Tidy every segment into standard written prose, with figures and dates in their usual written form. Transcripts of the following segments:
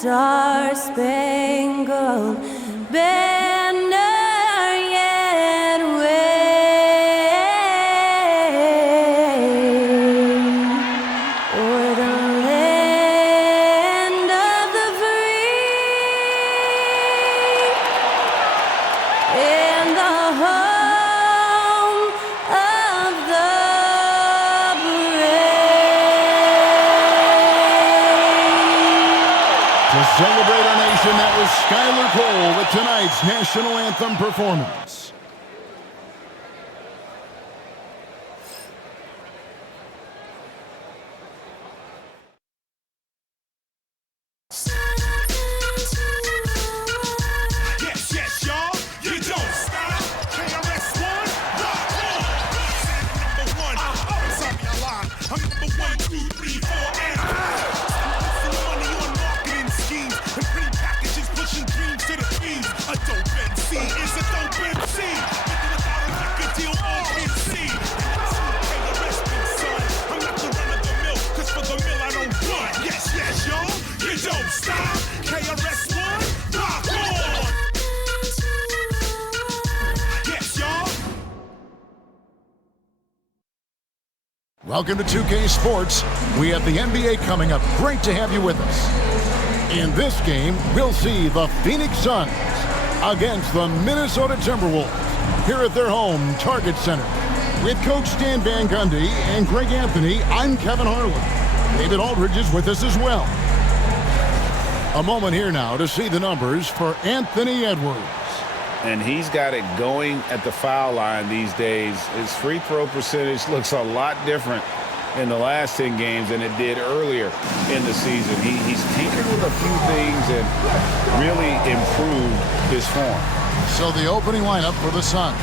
star-spangled banner yet wave o'er the land of the free and the home of the brave. To celebrate our nation, that was Skylar Cole with tonight's national anthem performance. Yes, yes, y'all. You don't stop. KRS-One, rock on. Number one. Sorry, I lied. I'm number 1, 2, 3, 4, and 5. Some money on marketing schemes and pretty packages pushing dreams to the fiends. A dope MC is a dope MC. Making without a record deal all MC. KRS been son. I'm not the run of the mill, 'cause for the mill I don't run. Yes, yes, y'all. You don't stop. KRS-One, rock on. Yes, y'all. Welcome to 2K Sports. We have the NBA coming up. Great to have you with us. In this game, we'll see the Phoenix Suns against the Minnesota Timberwolves here at their home Target Center. With Coach Stan Van Gundy and Greg Anthony, I'm Kevin Harlan. David Aldridge is with us as well. A moment here now to see the numbers for Anthony Edwards. And he's got it going at the foul line these days. His free throw percentage looks a lot different in the last 10 games than it did earlier in the season. He's tinkered with a few things and really improved his form. So the opening lineup for the Suns.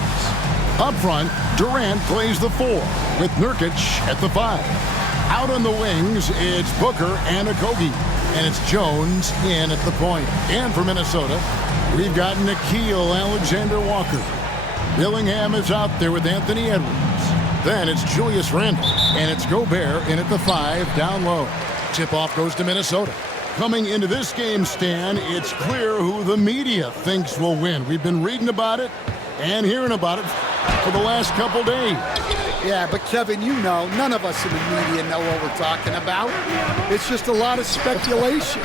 Up front, Durant plays the 4 with Nurkic at the 5. Out on the wings, it's Booker and Okogie. And it's Jones in at the point. And for Minnesota, we've got Nickeil Alexander-Walker. Dillingham is out there with Anthony Edwards. Then it's Julius Randle. And it's Gobert in at the 5 down low. Tip-off goes to Minnesota. Coming into this game, Stan, it's clear who the media thinks will win. We've been reading about it and hearing about it for the last couple days. Yeah, but Kevin, you know, none of us in the media know what we're talking about. It's just a lot of speculation.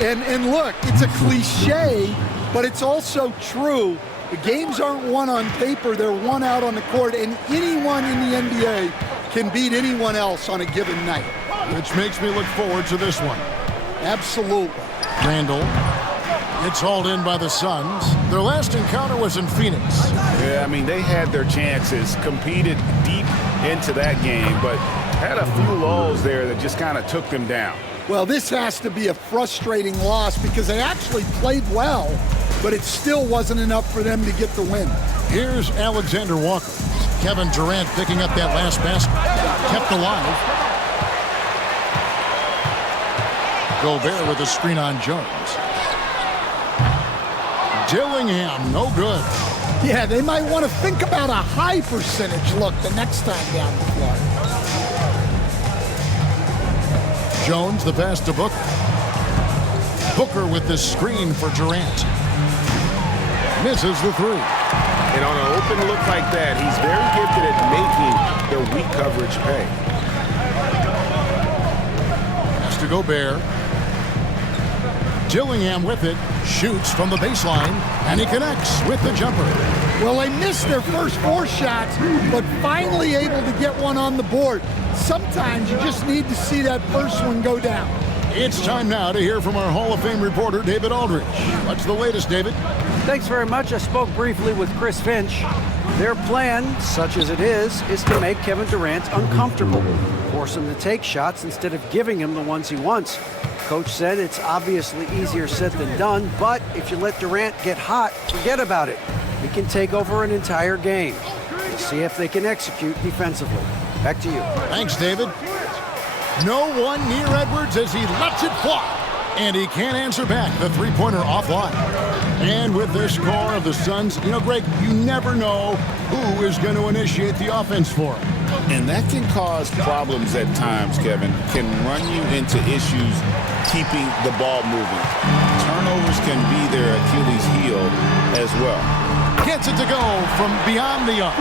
And look, it's a cliche, but it's also true. The games aren't won on paper, they're won out on the court, and anyone in the NBA can beat anyone else on a given night. Which makes me look forward to this one. Absolutely. Randall. It's hauled in by the Suns. Their last encounter was in Phoenix. Yeah, I mean, they had their chances, competed deep into that game, but had a few lulls there that just kind of took them down. Well, this has to be a frustrating loss because they actually played well, but it still wasn't enough for them to get the win. Here's Alexander Walker. Kevin Durant picking up that last basket. Kept alive. Gobert with a screen on Jones. Dillingham, no good. Yeah, they might want to think about a high percentage look the next time down the floor. Jones, the pass to Booker. Booker with the screen for Durant. Misses the 3. And on an open look like that, he's very gifted at making their weak coverage pay. Pass to Gobert. Dillingham with it, shoots from the baseline, and he connects with the jumper. Well, they missed their first 4 shots, but finally able to get one on the board. Sometimes you just need to see that first one go down. It's time now to hear from our Hall of Fame reporter, David Aldridge. What's the latest, David? Thanks very much. I spoke briefly with Chris Finch. Their plan, such as it is to make Kevin Durant uncomfortable, force him to take shots instead of giving him the ones he wants. Coach said it's obviously easier said than done, but if you let Durant get hot, forget about it. He can take over an entire game. We'll see if they can execute defensively. Back to you. Thanks, David. No one near Edwards as he lets it fly. And he can't answer back the three-pointer offline. And with this score of the Suns, you know, Greg, you never know who is going to initiate the offense for him. And that can cause problems at times, Kevin. Can run you into issues keeping the ball moving. Turnovers can be their Achilles heel as well. Gets it to go from beyond the arc.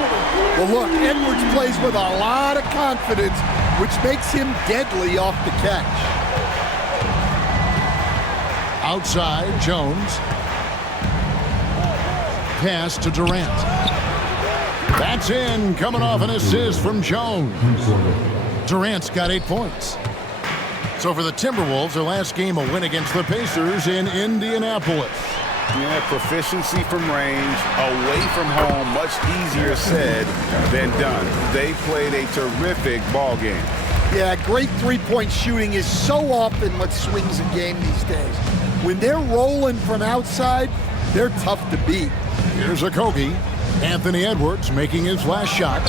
Well, look, Edwards plays with a lot of confidence, which makes him deadly off the catch. Outside, Jones. Pass to Durant. That's in, coming off an assist from Jones. Durant's got 8 points. So for the Timberwolves, their last game, a win against the Pacers in Indianapolis. Yeah, proficiency from range, away from home, much easier said than done. They played a terrific ball game. Yeah, great three-point shooting is so often what swings a game these days. When they're rolling from outside, they're tough to beat. Here's Okogie. Anthony Edwards making his last shot.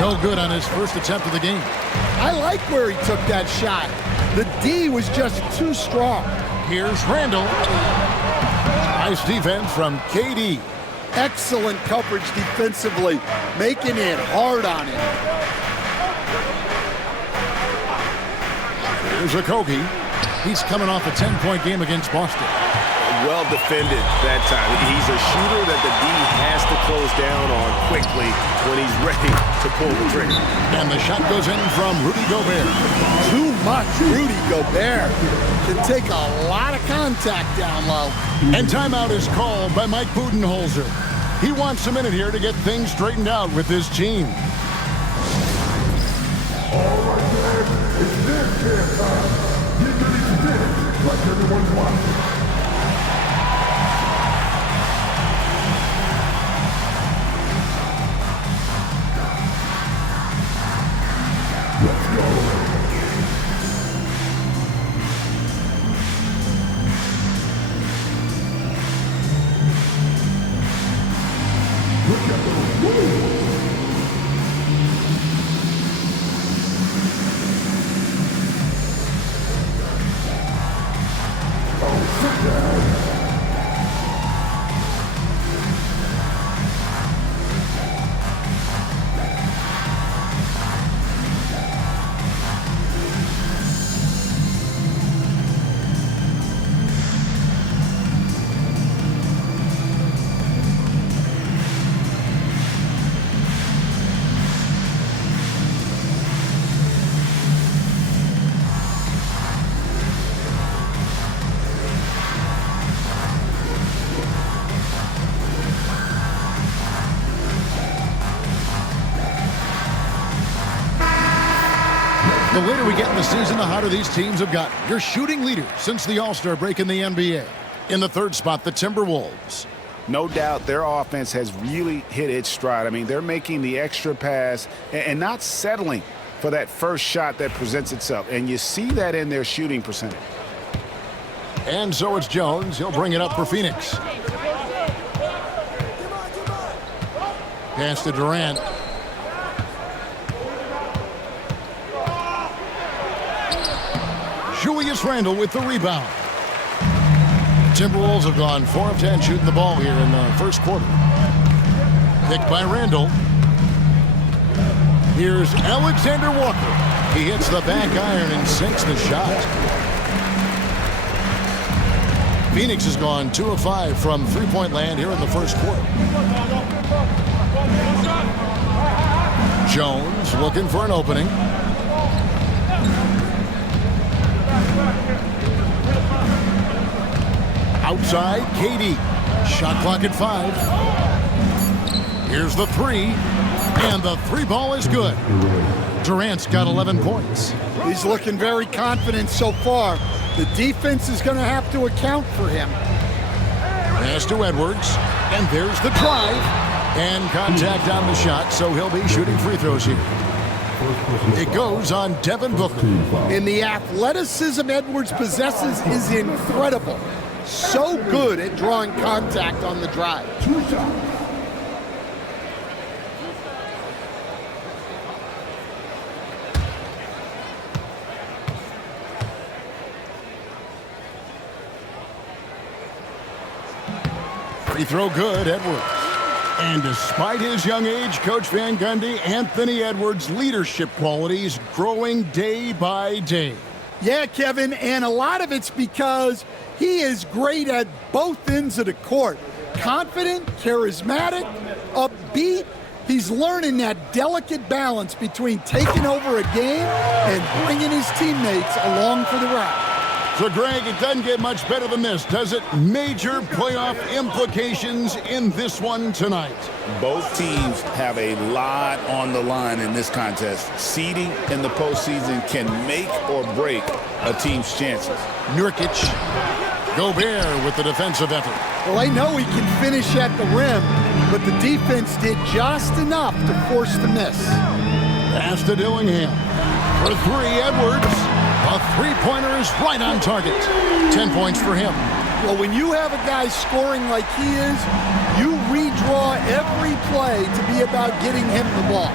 No good on his first attempt of the game. I like where he took that shot. The D was just too strong. Here's Randall. Nice defense from KD. Excellent coverage defensively, making it hard on him. Here's Okogie. He's coming off a 10-point game against Boston. Well defended that time. He's a shooter that the D has to close down on quickly when he's ready to pull the trigger. And the shot goes in from Rudy Gobert. Too much. Rudy Gobert can take a lot of contact down low. And timeout is called by Mike Budenholzer. He wants a minute here to get things straightened out with his team. All right, man. It's dance camp time. Get ready to dance like everyone's watching. Let's go. Look at those moves. Oh, sit down. The later we get in the season, the hotter these teams have gotten. Your shooting leader since the All-Star break in the NBA. In the third spot, the Timberwolves. No doubt their offense has really hit its stride. I mean, they're making the extra pass and not settling for that first shot that presents itself. And you see that in their shooting percentage. And so it's Jones. He'll bring it up for Phoenix. Pass to Durant. Julius Randle with the rebound. Timberwolves have gone 4 of 10 shooting the ball here in the first quarter. Picked by Randle. Here's Alexander Walker. He hits the back iron and sinks the shot. Phoenix has gone 2 of 5 from three-point land here in the first quarter. Jones looking for an opening. Outside, KD. Shot clock at 5. Here's the 3. And the 3 ball is good. Durant's got 11 points. He's looking very confident so far. The defense is going to have to account for him. Pass to Edwards. And there's the drive. And contact on the shot, so he'll be shooting free throws here. It goes on Devin Booker. And the athleticism Edwards possesses is incredible. So good at drawing contact on the drive. Free throw good, Edwards. And despite his young age, Coach Van Gundy, Anthony Edwards' leadership qualities growing day by day. Yeah, Kevin, and a lot of it's because he is great at both ends of the court. Confident, charismatic, upbeat. He's learning that delicate balance between taking over a game and bringing his teammates along for the ride. So, Greg, it doesn't get much better than this, does it? Major playoff implications in this one tonight. Both teams have a lot on the line in this contest. Seeding in the postseason can make or break a team's chances. Nurkic, Gobert with the defensive effort. Well, I know he can finish at the rim, but the defense did just enough to force the miss. Pass to Dillingham. For three, Edwards. A three-pointer is right on target. 10 points for him. Well, when you have a guy scoring like he is, you redraw every play to be about getting him the ball.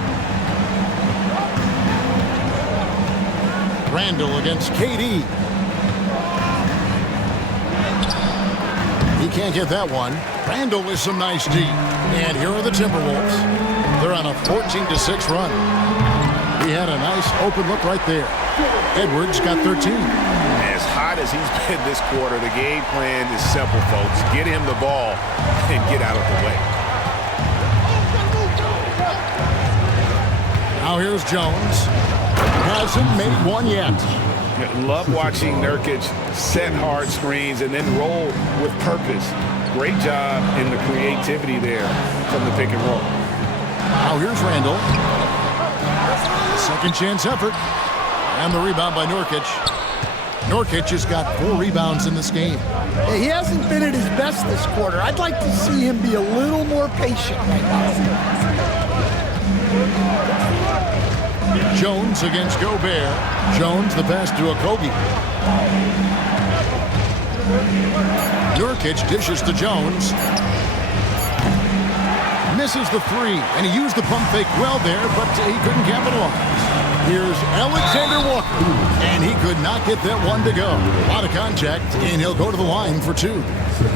Randall against KD. He can't get that one. Randall with some nice D. And here are the Timberwolves. They're on a 14-6 run. He had a nice open look right there. Edwards got 13. As hot as he's been this quarter, the game plan is simple, folks. Get him the ball and get out of the way. Now here's Jones. Hasn't made one yet. Love watching Nurkic set hard screens and then roll with purpose. Great job in the creativity there from the pick and roll. Now here's Randall. Second chance effort. And the rebound by Nurkic. Nurkic has got 4 rebounds in this game. He hasn't been at his best this quarter. I'd like to see him be a little more patient right now. Jones against Gobert. Jones the pass to Okogie. Nurkic dishes to Jones. Misses the 3, and he used the pump fake well there, but he couldn't capitalize. Here's Alexander Walker, and he could not get that one to go. A lot of contact, and he'll go to the line for 2.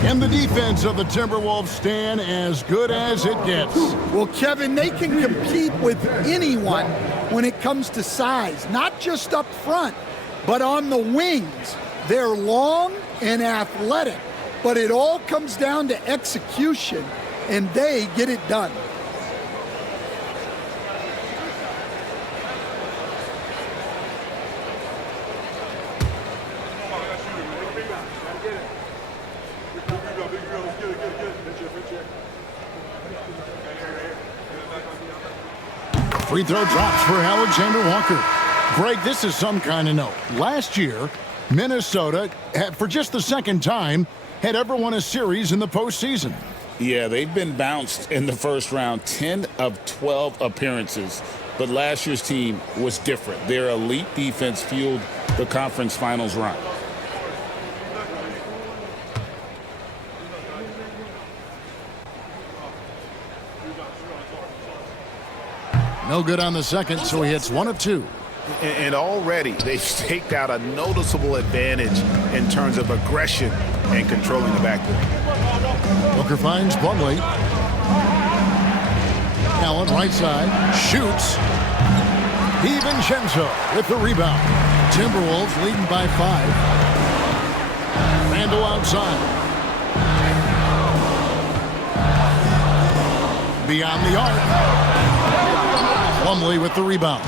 And the defense of the Timberwolves stand as good as it gets. Well, Kevin, they can compete with anyone when it comes to size, not just up front, but on the wings. They're long and athletic, but it all comes down to execution, and they get it done. Free throw drops for Alexander Walker. Greg, this is some kind of note. Last year, Minnesota, for just the second time, had ever won a series in the postseason. Yeah, they've been bounced in the first round, 10 of 12 appearances. But last year's team was different. Their elite defense fueled the conference finals run. No good on the second, so he hits 1 of 2. And already they've staked out a noticeable advantage in terms of aggression and controlling the backcourt. Booker finds Plumlee. Allen right side, shoots. DiVincenzo with the rebound. Timberwolves leading by 5. Randall outside. Beyond the arc. Plumlee with the rebound.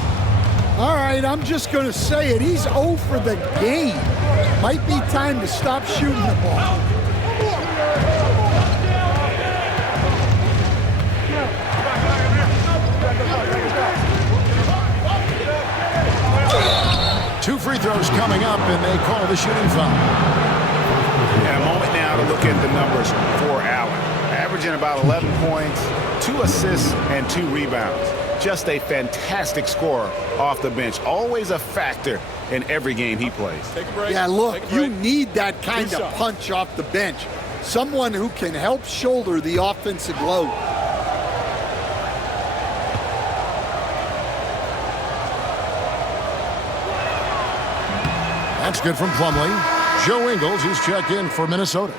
All right, I'm just going to say it. He's 0 for the game. Might be time to stop shooting the ball. Two free throws coming up, and they call the shooting foul. And a moment now to look at the numbers for Allen. Averaging about 11 points, 2 assists, and 2 rebounds. Just a fantastic scorer off the bench. Always a factor in every game he plays. Yeah, look, you need that kind of punch off the bench. Someone who can help shoulder the offensive load. That's good from Plumlee. Joe Ingles, who's checked in for Minnesota.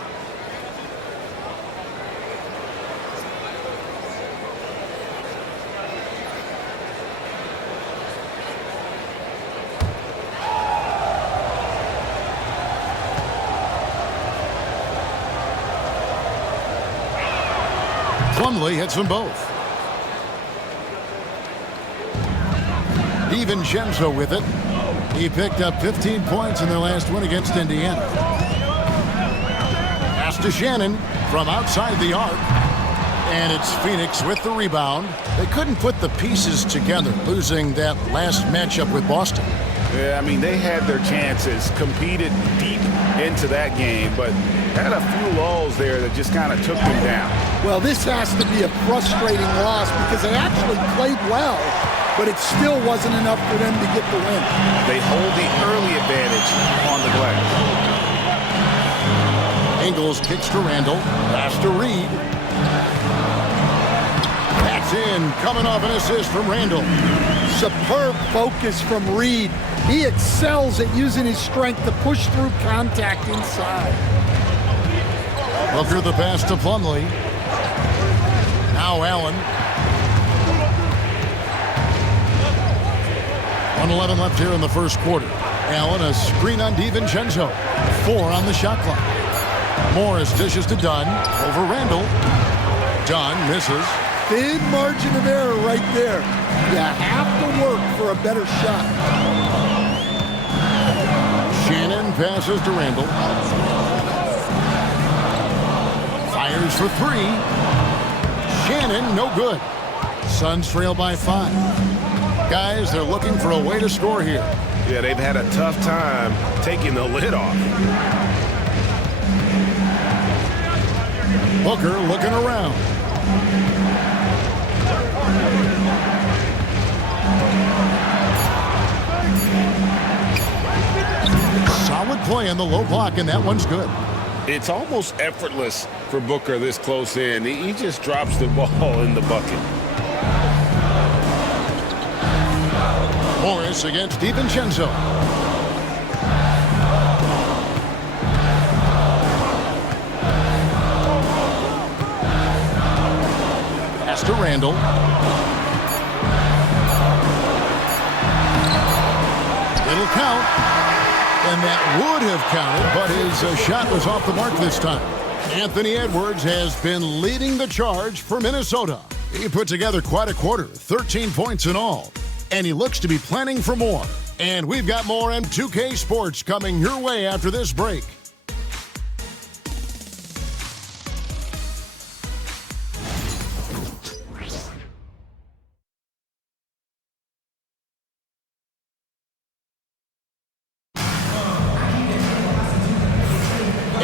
Plumlee hits them both. DiVincenzo with it. He picked up 15 points in their last win against Indiana. Pass to Shannon from outside the arc. And it's Phoenix with the rebound. They couldn't put the pieces together, losing that last matchup with Boston. Yeah, I mean, they had their chances, competed deep into that game, but had a few lulls there that just kind of took them down. Well, this has to be a frustrating loss because they actually played well, but it still wasn't enough for them to get the win. They hold the early advantage on the glass. Ingles kicks to Randall. Pass to Reed. That's in. Coming off an assist from Randall. Superb focus from Reed. He excels at using his strength to push through contact inside. Booker the pass to Plumlee. Now Allen. 1:11 left here in the first quarter. Allen, a screen on DiVincenzo. 4 on the shot clock. Morris dishes to Dunn. Over Randall. Dunn misses. Thin margin of error right there. You have to work for a better shot. Shannon passes to Randall. Fires for 3. Shannon, no good. Suns trail by 5. Guys, they're looking for a way to score here. Yeah, they've had a tough time taking the lid off. Booker looking around. Solid play on the low block, and that one's good. It's almost effortless for Booker this close in. He just drops the ball in the bucket. Morris against DiVincenzo. Pass to Randall. It'll count. And that would have counted, but his shot was off the mark this time. Anthony Edwards has been leading the charge for Minnesota. He put together quite a quarter, 13 points in all. And he looks to be planning for more. And we've got more M2K Sports coming your way after this break.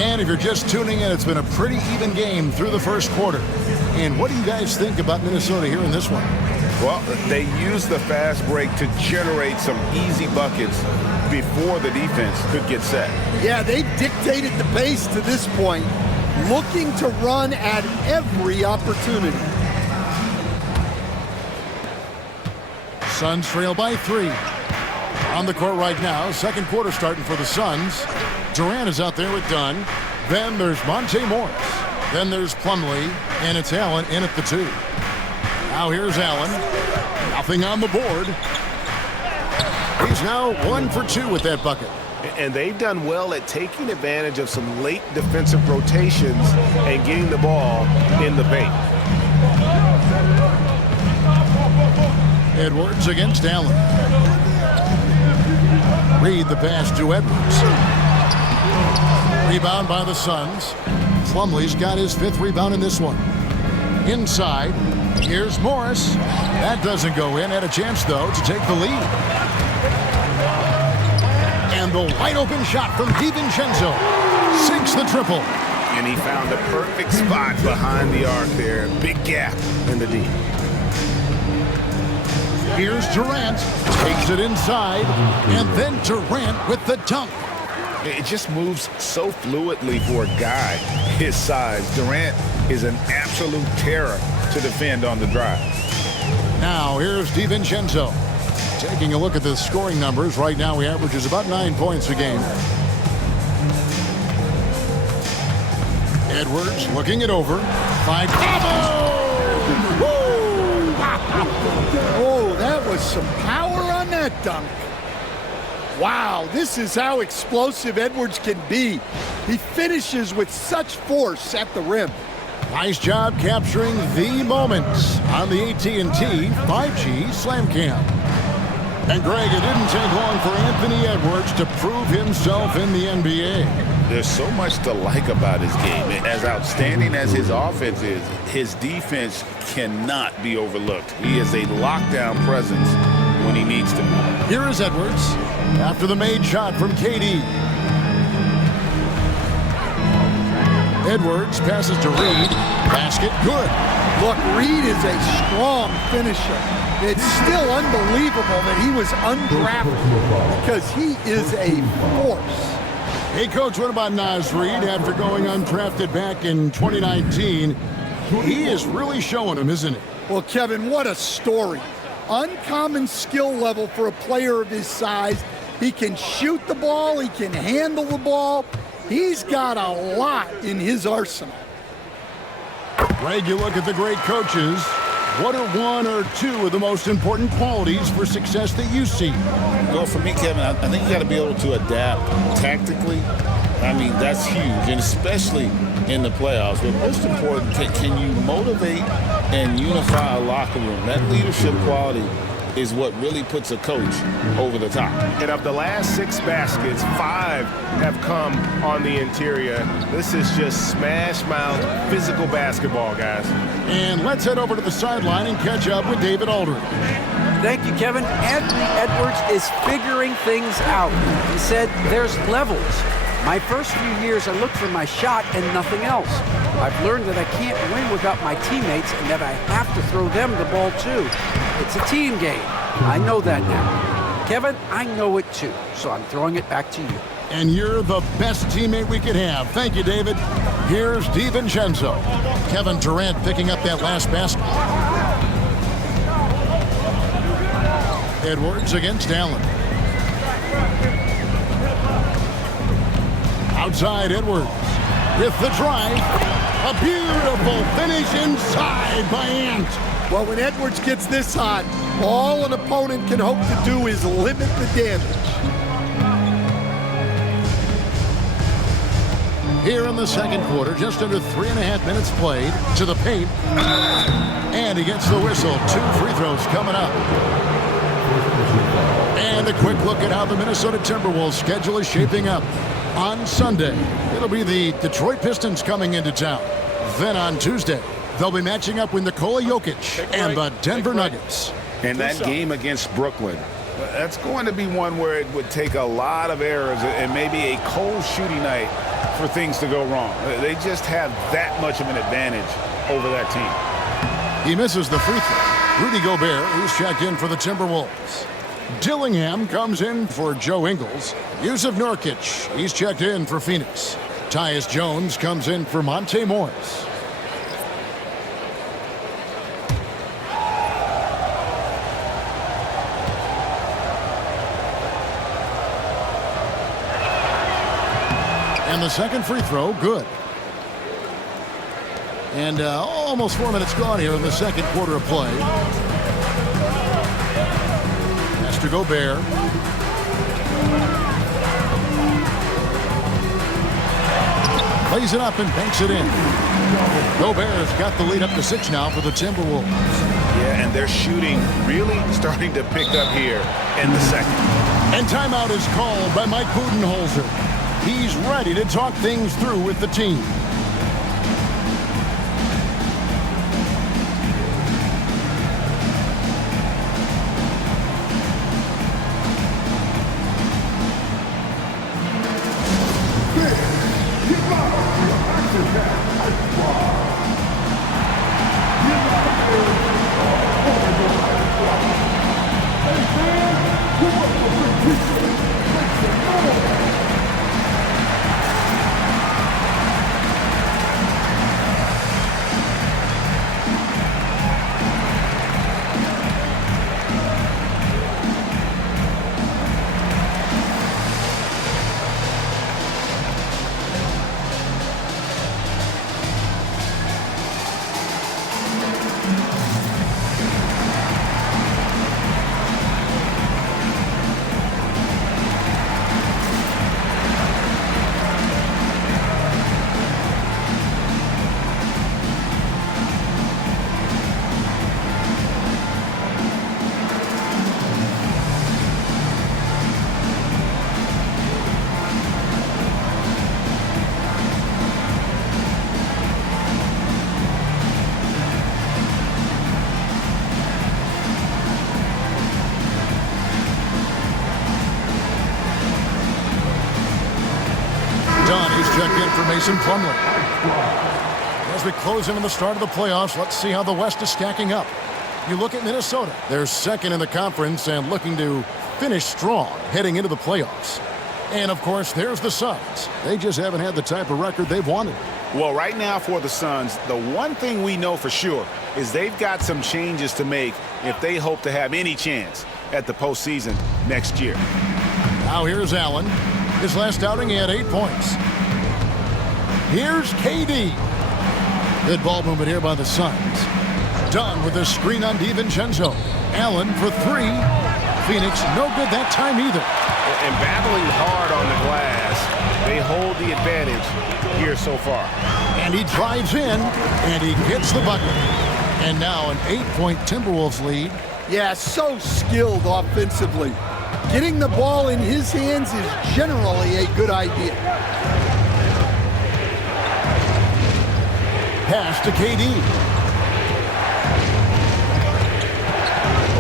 And if you're just tuning in, it's been a pretty even game through the first quarter. And what do you guys think about Minnesota here in this one? Well, they used the fast break to generate some easy buckets before the defense could get set. Yeah, they dictated the pace to this point, looking to run at every opportunity. Suns trail by 3. On the court right now, second quarter starting for the Suns. Durant is out there with Dunn. Then there's Monte Morris. Then there's Plumlee, and it's Allen in at the 2. Now here's Allen. Nothing on the board. He's now 1 for 2 with that bucket. And they've done well at taking advantage of some late defensive rotations and getting the ball in the paint. Edwards against Allen. Reed the pass to Edwards. Rebound by the Suns. Plumlee's got his 5th rebound in this one. Inside, here's Morris. That doesn't go in. Had a chance, though, to take the lead. And the wide open shot from DiVincenzo sinks the triple. And he found the perfect spot behind the arc there. Big gap in the D. Here's Durant. Takes it inside. And then Durant with the dunk. It just moves so fluidly for a guy his size. Durant is an absolute terror to defend on the drive. Now here's DiVincenzo. Taking a look at the scoring numbers. Right now he averages about 9 points a game. Edwards looking it over. 5. Oh, that was some power on that dunk. Wow, this is how explosive Edwards can be. He finishes with such force at the rim. Nice job capturing the moments on the AT&T 5G Slam Cam. And Greg, it didn't take long for Anthony Edwards to prove himself in the NBA. There's so much to like about his game. As outstanding as his offense is, his defense cannot be overlooked. He is a lockdown presence when he needs to. Here is Edwards after the made shot from KD. Edwards passes to Reed. Basket, good. Look, Reed is a strong finisher. It's still unbelievable that he was undrafted because he is a force. Hey, Coach, what about Naz Reid after going undrafted back in 2019? He is really showing him, isn't he? Well, Kevin, what a story. Uncommon skill level for a player of his size. He can shoot the ball. He can handle the ball. He's got a lot in his arsenal. Greg, you look at the great coaches. What are one or two of the most important qualities for success that you see? Well, for me, Kevin, I think you got to be able to adapt tactically. I mean, that's huge, and especially in the playoffs. But most important, can you motivate and unify a locker room? That leadership quality is what really puts a coach over the top. And of the last 6 baskets, 5 have come on the interior. This is just smash mouth physical basketball, guys. And let's head over to the sideline and catch up with David Aldridge. Thank you, Kevin. Anthony Edwards is figuring things out. He said there's levels. My first few years, I looked for my shot and nothing else. I've learned that I can't win without my teammates and that I have to throw them the ball too. It's a team game. I know that now. Kevin, I know it too, so I'm throwing it back to you. And you're the best teammate we could have. Thank you, David. Here's DiVincenzo. Kevin Durant picking up that last basket. Edwards against Allen. Outside Edwards with the drive. A beautiful finish inside by Ant. Well, when Edwards gets this hot, all an opponent can hope to do is limit the damage. Here in the second quarter, just under 3.5 minutes played, to the paint. And he gets the whistle. 2 free throws coming up. And a quick look at how the Minnesota Timberwolves schedule is shaping up. On Sunday, it'll be the Detroit Pistons coming into town. Then on Tuesday, they'll be matching up with Nikola Jokic and the Denver Nuggets. And that game against Brooklyn, that's going to be one where it would take a lot of errors and maybe a cold shooting night for things to go wrong. They just have that much of an advantage over that team. He misses the free throw. Rudy Gobert, who's checked in for the Timberwolves. Dillingham comes in for Joe Ingles. Yusuf Nurkic, he's checked in for Phoenix. Tyus Jones comes in for Monte Morris. And the second free throw, good. And almost 4 minutes gone here in the second quarter of play. To Gobert. Plays it up and banks it in. Gobert's got the lead up to 6 now for the Timberwolves. Yeah, and they're shooting really starting to pick up here in the second. And timeout is called by Mike Budenholzer. He's ready to talk things through with the team. for Mason Plumlee. As we close in on the start of the playoffs, let's see how the West is stacking up. You look at Minnesota. They're second in the conference and looking to finish strong heading into the playoffs. And, of course, there's the Suns. They just haven't had the type of record they've wanted. Well, right now for the Suns, the one thing we know for sure is they've got some changes to make if they hope to have any chance at the postseason next year. Now here's Allen. His last outing, he had 8 points. Here's KD. Good ball movement here by the Suns. Done with a screen on DiVincenzo. Allen for 3. Phoenix, no good that time either. And battling hard on the glass, they hold the advantage here so far. And he drives in, and he gets the bucket. And now an 8-point Timberwolves lead. Yeah, so skilled offensively. Getting the ball in his hands is generally a good idea. Pass to KD.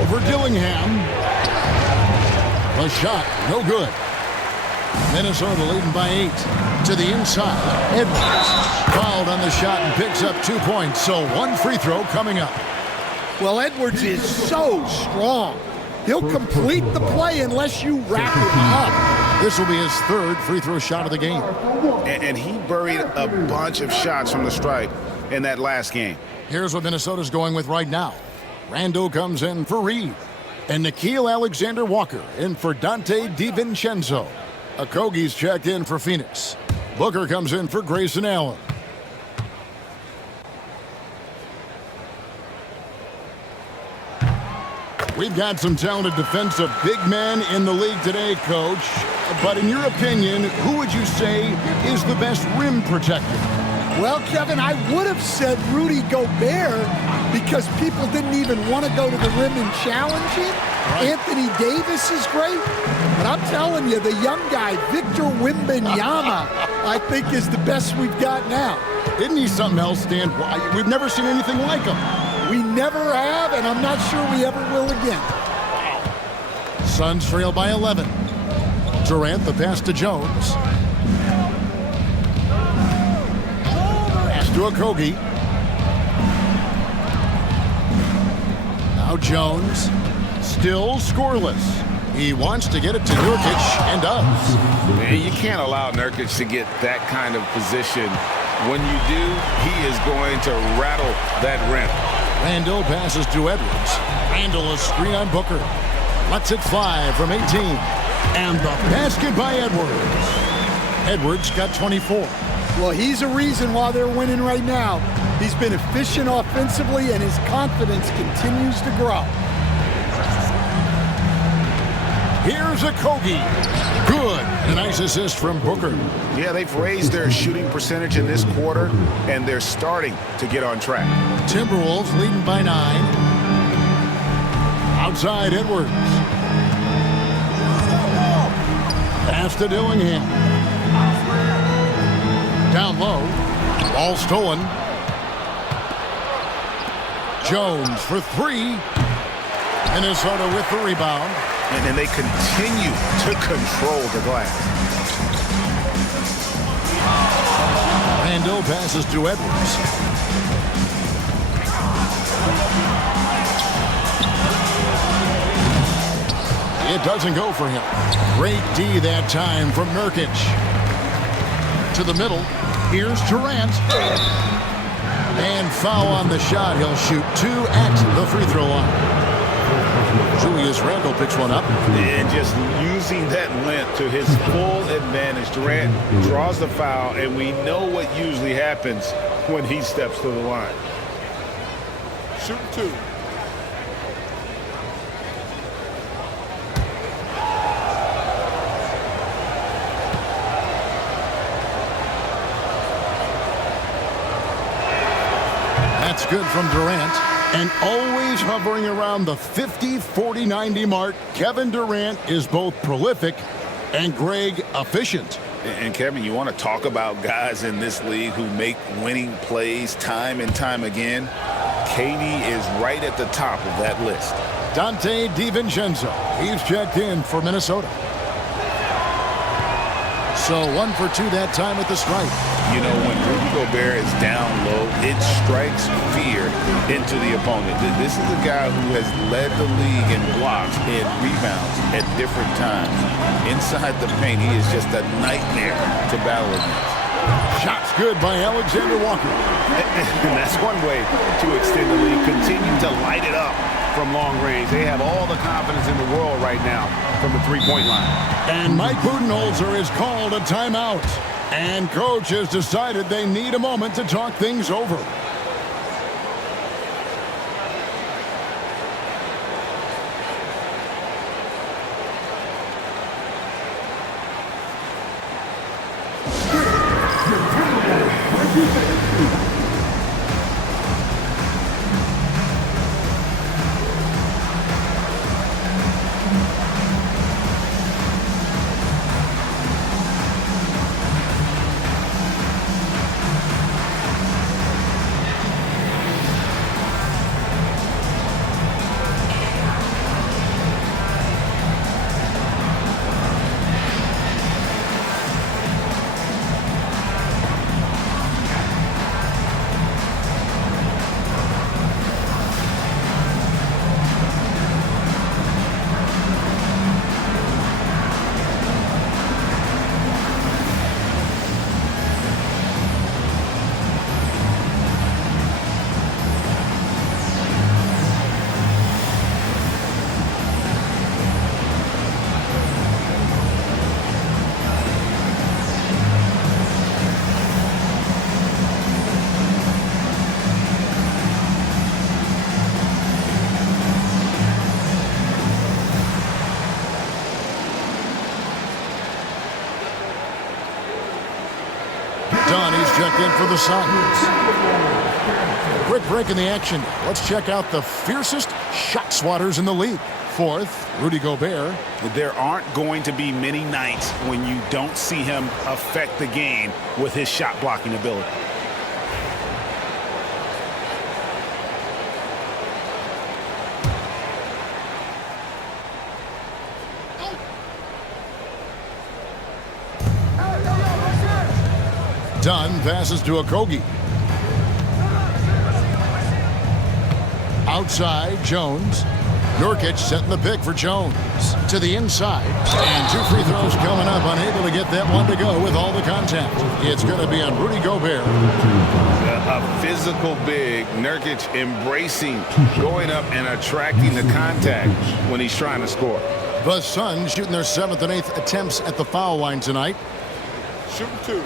Over Dillingham. A shot, no good. Minnesota leading by 8. To the inside. Edwards fouled on the shot and picks up 2 points. So 1 free throw coming up. Well, Edwards is so strong. He'll complete the play unless you wrap him up. This will be his 3rd free throw shot of the game. And he buried a bunch of shots from the stripe in that last game. Here's what Minnesota's going with right now. Randall comes in for Reed. And Nickeil Alexander-Walker in for Dante DiVincenzo. Okogie's checked in for Phoenix. Booker comes in for Grayson Allen. We've got some talented defensive big men in the league today, Coach. But in your opinion, who would you say is the best rim protector? Well, Kevin, I would have said Rudy Gobert because people didn't even want to go to the rim and challenge him. Right. Anthony Davis is great. But I'm telling you, the young guy, Victor Wembanyama, I think is the best we've got now. Isn't he something else, Dan? We've never seen anything like him. We never have, and I'm not sure we ever will again. Suns trail by 11. Durant, the pass to Jones. Pass to Okogie. Now Jones, still scoreless. He wants to get it to Nurkic and does. Man, you can't allow Nurkic to get that kind of position. When you do, he is going to rattle that rim. Randall passes to Edwards. Randall a screen on Booker. Lets it fly from 18. And the basket by Edwards. Edwards got 24. Well, he's a reason why they're winning right now. He's been efficient offensively, and his confidence continues to grow. Here's Okogie. Good. A nice assist from Booker. Yeah, they've raised their shooting percentage in this quarter, and they're starting to get on track. Timberwolves leading by 9. Outside Edwards. Pass to Dillingham. Down low. Ball stolen. Jones for 3. Minnesota with the rebound. And they continue to control the glass. Randall passes to Edwards. It doesn't go for him. Great D that time from Nurkic. To the middle. Here's Durant. And foul on the shot. He'll shoot 2 at the free throw line. Julius Randle picks one up. And just using that length to his full advantage. Durant draws the foul, and we know what usually happens when he steps to the line. Shoot 2. That's good from Durant. And always hovering around the 50, 40, 90 mark, Kevin Durant is both prolific and, Greg, efficient. And Kevin, you want to talk about guys in this league who make winning plays time and time again? KD is right at the top of that list. Dante DiVincenzo. He's checked in for Minnesota. So 1 for 2 that time at the stripe. You know, when Rudy Gobert is down low, it strikes fear into the opponent. This is a guy who has led the league in blocks and rebounds at different times. Inside the paint, he is just a nightmare to battle against. Shots good by Alexander Walker. And that's one way to extend the lead. Continue to light it up from long range. They have all the confidence in the world right now from the three-point line. And Mike Budenholzer is called a timeout. And coach has decided they need a moment to talk things over. He's checked in for the Suns. Quick break in the action. Let's check out the fiercest shot swatters in the league. Fourth, Rudy Gobert. There aren't going to be many nights when you don't see him affect the game with his shot blocking ability. Dunn passes to Okogie. Outside, Jones. Nurkic setting the pick for Jones. To the inside. And 2 free throws coming up. Unable to get that one to go with all the contact. It's going to be on Rudy Gobert. A physical big. Nurkic embracing, going up and attracting the contact when he's trying to score. The Suns shooting their 7th and 8th attempts at the foul line tonight. Shooting 2.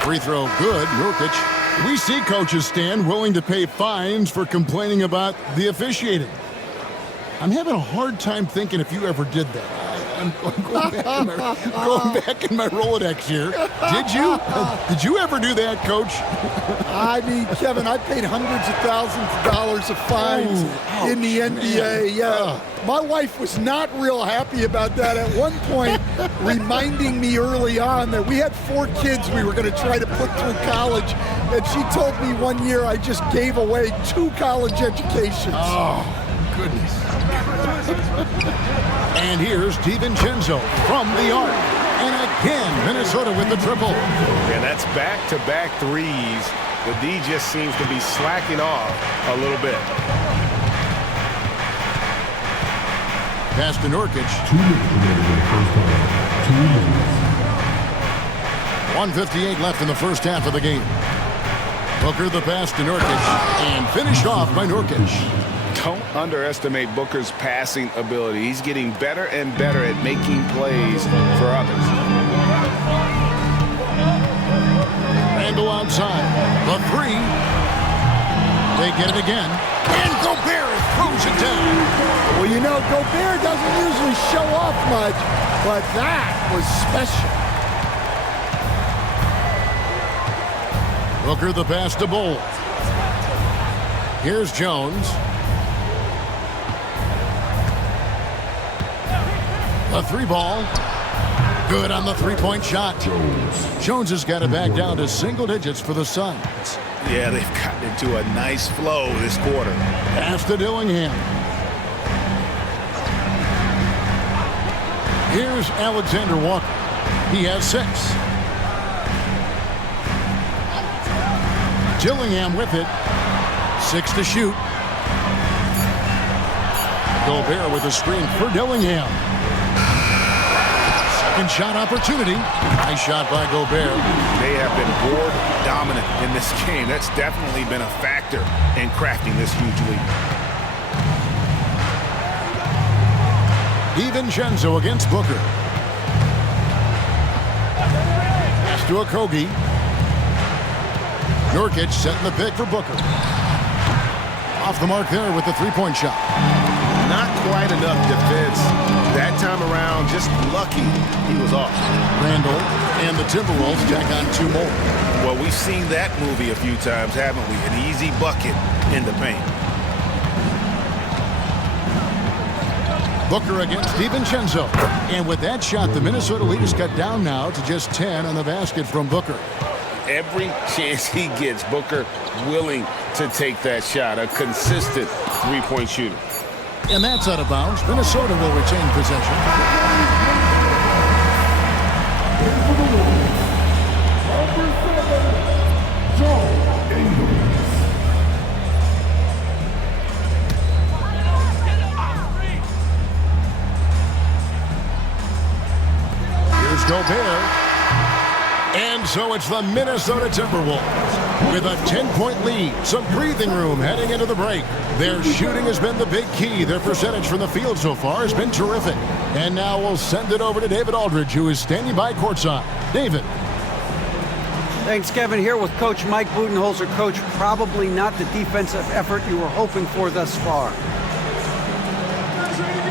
Free throw good, Nurkic. We see coaches stand willing to pay fines for complaining about the officiating. I'm having a hard time thinking if you ever did that. I'm going back in my Rolodex here. Did you? Did you ever do that, Coach? I mean, Kevin, I paid hundreds of thousands of dollars of fines in the NBA. Yeah. My wife was not real happy about that at one point, reminding me early on that we had 4 kids we were going to try to put through college. And she told me one year I just gave away 2 college educations. Oh, goodness. And here's DiVincenzo from the arc. And again, Minnesota with the triple. And that's back-to-back threes. The D just seems to be slacking off a little bit. Pass to Nurkic. 1:58 left in the first half of the game. Booker the pass to Nurkic. And finished off by Nurkic. Don't underestimate Booker's passing ability. He's getting better and better at making plays for others. Randle outside. The 3. They get it again. And Gobert throws it down. Well, you know, Gobert doesn't usually show off much, but that was special. Booker the pass to Bull. Here's Jones. A 3 ball. Good on the 3-point shot. Jones has got it back down to single digits for the Suns. Yeah, they've gotten into a nice flow this quarter. Pass to Dillingham. Here's Alexander Walker. He has 6. Dillingham with it. 6 to shoot. Gobert with a screen for Dillingham. Second shot opportunity. Nice shot by Gobert. They have been board dominant in this game. That's definitely been a factor in crafting this huge lead. DiVincenzo against Booker. Pass to Okogie. Nurkic setting the pick for Booker. Off the mark there with the three-point shot. Not quite enough defense that time around. Just lucky he was off. Randall and the Timberwolves tack on 2 more. Well, we've seen that movie a few times, haven't we? An easy bucket in the paint. Booker against DiVincenzo. And with that shot, the Minnesota lead is cut down now to just 10 on the basket from Booker. Every chance he gets, Booker willing to take that shot. A consistent three-point shooter. And that's out of bounds. Minnesota will retain possession. Here's Gobert. And so it's the Minnesota Timberwolves with a 10-point lead. Some breathing room heading into the break. Their shooting has been the big key. Their percentage from the field so far has been terrific. And now we'll send it over to David Aldridge, who is standing by courtside. David. Thanks, Kevin. Here with Coach Mike Budenholzer. Coach, probably not the defensive effort you were hoping for thus far.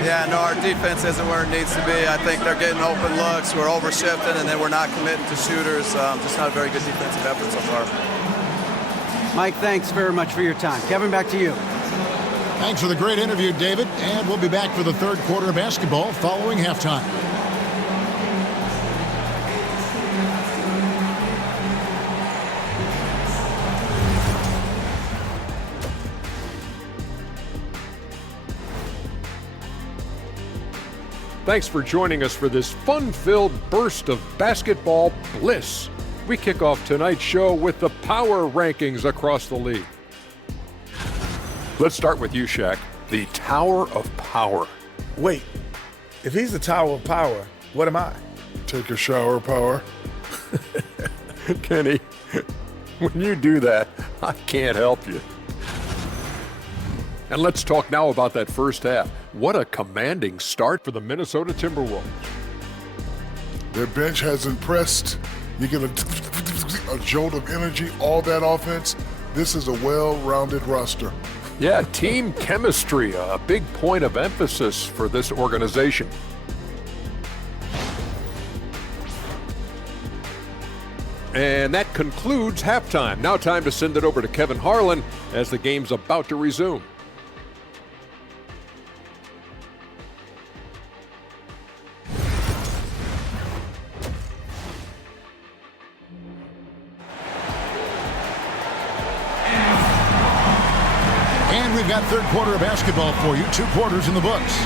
Yeah, no, our defense isn't where it needs to be. I think they're getting open looks. We're overshifting, and then we're not committing to shooters. Just not a very good defensive effort so far. Mike, thanks very much for your time. Kevin, back to you. Thanks for the great interview, David. And we'll be back for the third quarter of basketball following halftime. Thanks for joining us for this fun-filled burst of basketball bliss. We kick off tonight's show with the power rankings across the league. Let's start with you, Shaq. The Tower of Power. Wait, if he's the Tower of Power, what am I? Take a shower, Power. Kenny, when you do that, I can't help you. And let's talk now about that first half. What a commanding start for the Minnesota Timberwolves. Their bench has impressed. You get a jolt of energy, all that offense. This is a well-rounded roster. Yeah, team chemistry, a big point of emphasis for this organization. And that concludes halftime. Now time to send it over to Kevin Harlan as the game's about to resume. And we've got third quarter of basketball for you. 2 quarters in the books.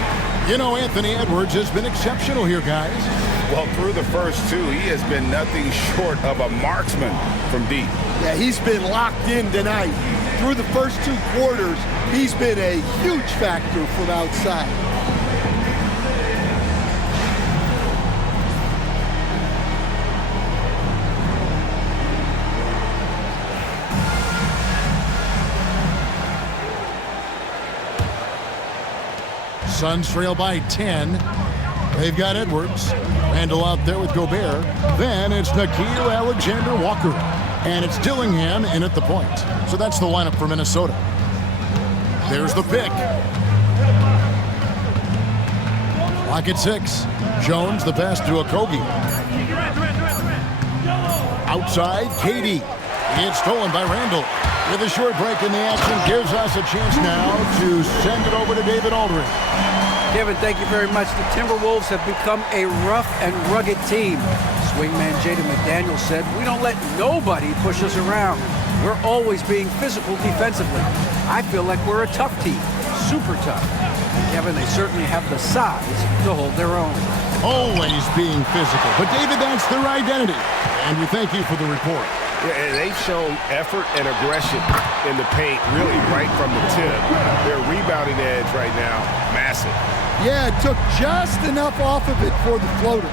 You know, Anthony Edwards has been exceptional here, guys. Well, through the first 2, he has been nothing short of a marksman from deep. Yeah, he's been locked in tonight. Through the first 2 quarters, he's been a huge factor from outside. Suns trail by 10. They've got Edwards. Randall out there with Gobert. Then it's Nickeil Alexander-Walker. And it's Dillingham in at the point. So that's the lineup for Minnesota. There's the pick. Lock at 6. Jones, the pass to Okogie. Outside, KD. It's stolen by Randall. With a short break in the action, gives us a chance now to send it over to David Aldridge. Kevin, thank you very much. The Timberwolves have become a rough and rugged team. Swingman Jaden McDaniels said, "We don't let nobody push us around." We're always being physical defensively. I feel like we're a tough team, super tough. And Kevin, they certainly have the size to hold their own. Always being physical. But David, that's their identity. And we thank you for the report. Yeah, and they've shown effort and aggression in the paint really right from the tip. Their rebounding edge right now, massive. Yeah, it took just enough off of it for the floater.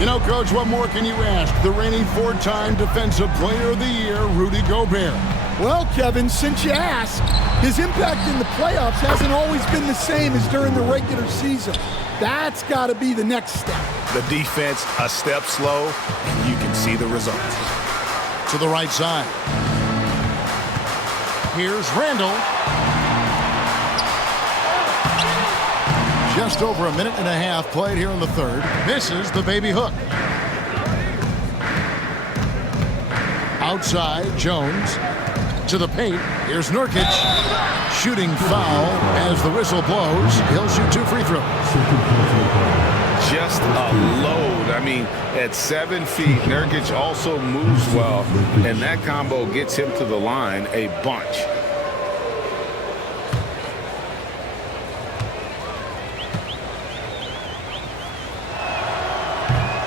You know, Coach, what more can you ask? The reigning 4-time Defensive Player of the Year, Rudy Gobert. Well, Kevin, since you asked, his impact in the playoffs hasn't always been the same as during the regular season. That's got to be the next step. The defense a step slow, and you can see the results. To the right side. Here's Randall. Just over a minute and a half played here in the third. Misses the baby hook. Outside, Jones. To the paint. Here's Nurkic. Shooting foul as the whistle blows. He'll shoot 2 free throws. Just a load. I mean, at 7 feet, Nurkic also moves well, and that combo gets him to the line a bunch.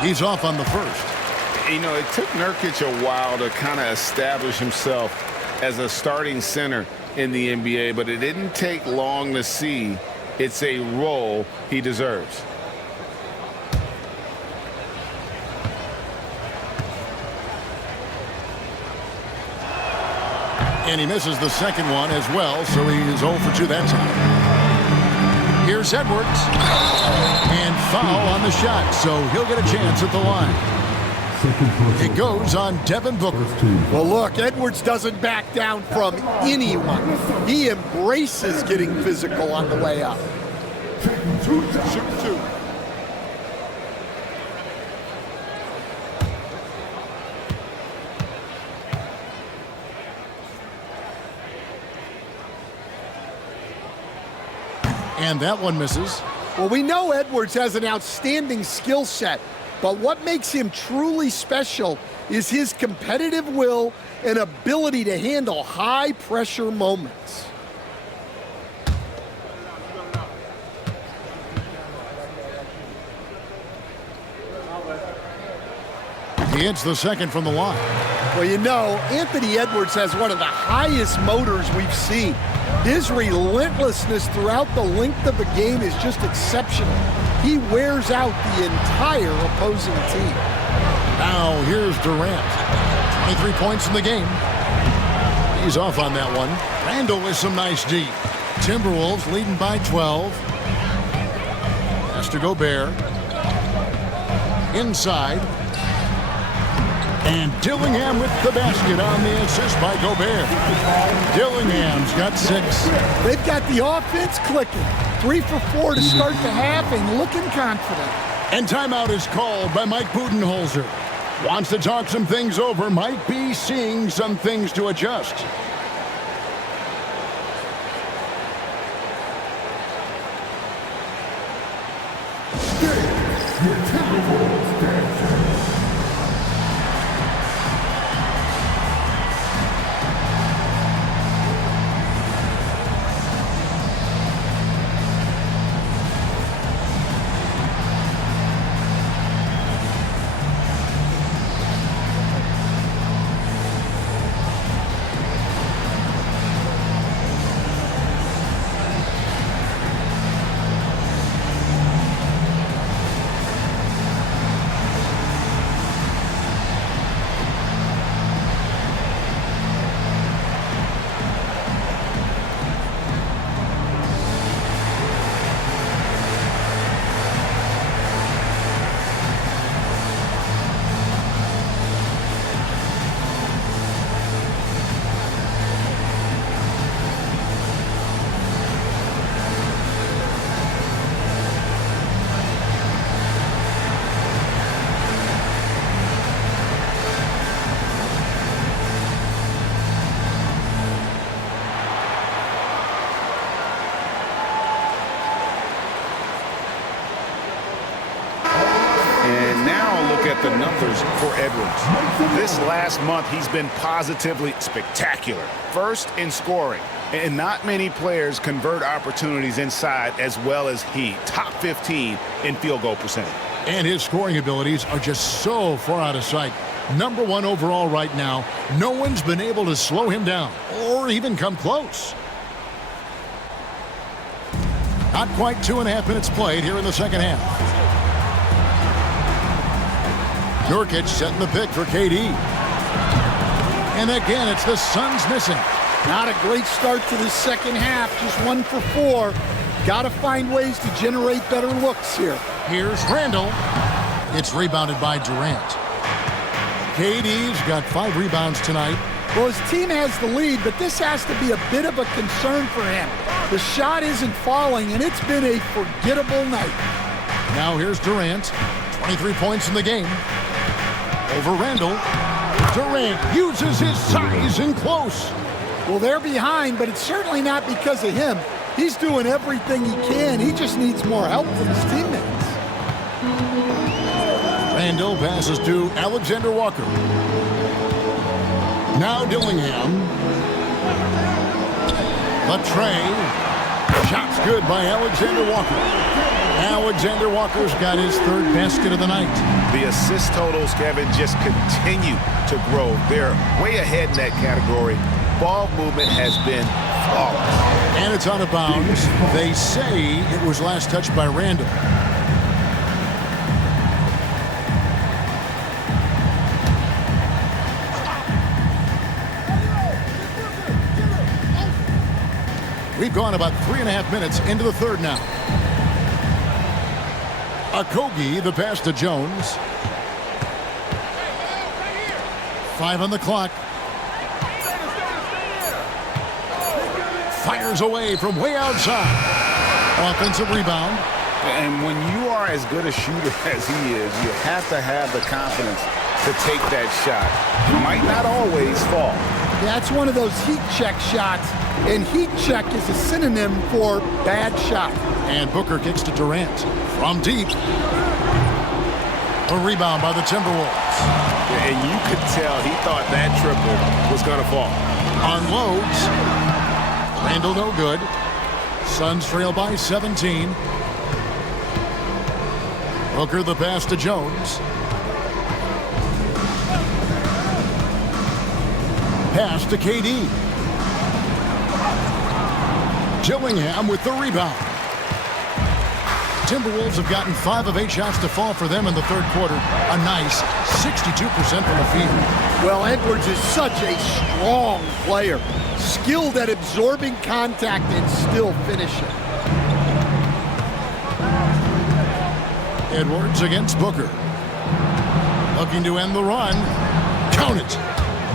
He's off on the first. You know, it took Nurkic a while to kind of establish himself as a starting center in the NBA, but it didn't take long to see it's a role he deserves. And he misses the second one as well, so he is 0 for 2 that time. Here's Edwards. And foul on the shot, so he'll get a chance at the line. It goes on Devin Booker. Well, look, Edwards doesn't back down from anyone. He embraces getting physical on the way up. Shoot 2. And that one misses. Well, we know Edwards has an outstanding skill set, but what makes him truly special is his competitive will and ability to handle high-pressure moments. He hits the second from the line. Well, you know, Anthony Edwards has one of the highest motors we've seen. His relentlessness throughout the length of the game is just exceptional. He wears out the entire opposing team. Now here's Durant. 23 points in the game. He's off on that one. Randall with some nice D. Timberwolves leading by 12. Has to Gobert. Inside. And Dillingham with the basket on the assist by Gobert. Dillingham's got 6. They've got the offense clicking. 3 for 4 to start the half and looking confident. And timeout is called by Mike Budenholzer. Wants to talk some things over. Might be seeing some things to adjust. at the numbers for Edwards. This last month, he's been positively spectacular. First in scoring, and not many players convert opportunities inside as well as he. Top 15 in field goal percentage. And his scoring abilities are just so far out of sight. Number 1 overall right now. No one's been able to slow him down or even come close. Not quite 2.5 minutes played here in the second half. Nurkic setting the pick for KD. And again, it's the Suns missing. Not a great start to the second half, just 1 for 4. Got to find ways to generate better looks here. Here's Randall. It's rebounded by Durant. KD's got 5 rebounds tonight. Well, his team has the lead, but this has to be a bit of a concern for him. The shot isn't falling, and it's been a forgettable night. Now here's Durant. 23 points in the game. Over Randall. Durant uses his size in close. Well, they're behind, but it's certainly not because of him. He's doing everything he can. He just needs more help from his teammates. Randall passes to Alexander Walker. Now Dillingham. Latrey. Shot's good by Alexander Walker. Alexander Walker's got his 3rd basket of the night. The assist totals, Kevin, just continue to grow. They're way ahead in that category. Ball movement has been flawless. And it's out of bounds. They say it was last touched by Randall. We've gone about 3.5 minutes into the third now. Okogie, the pass to Jones. 5 on the clock. Fires away from way outside. Offensive rebound. And when you are as good a shooter as he is, you have to have the confidence to take that shot. It might not always fall. That's one of those heat check shots, and heat check is a synonym for bad shot. And Booker kicks to Durant from deep. A rebound by the Timberwolves. And you could tell he thought that triple was going to fall. Unloads. Randall no good. Suns trail by 17. Booker the pass to Jones. Pass to KD. Dillingham with the rebound. Timberwolves have gotten 5 of 8 shots to fall for them in the third quarter. A nice 62% from the field. Well, Edwards is such a strong player. Skilled at absorbing contact and still finishing. Edwards against Booker. Looking to end the run. Count it.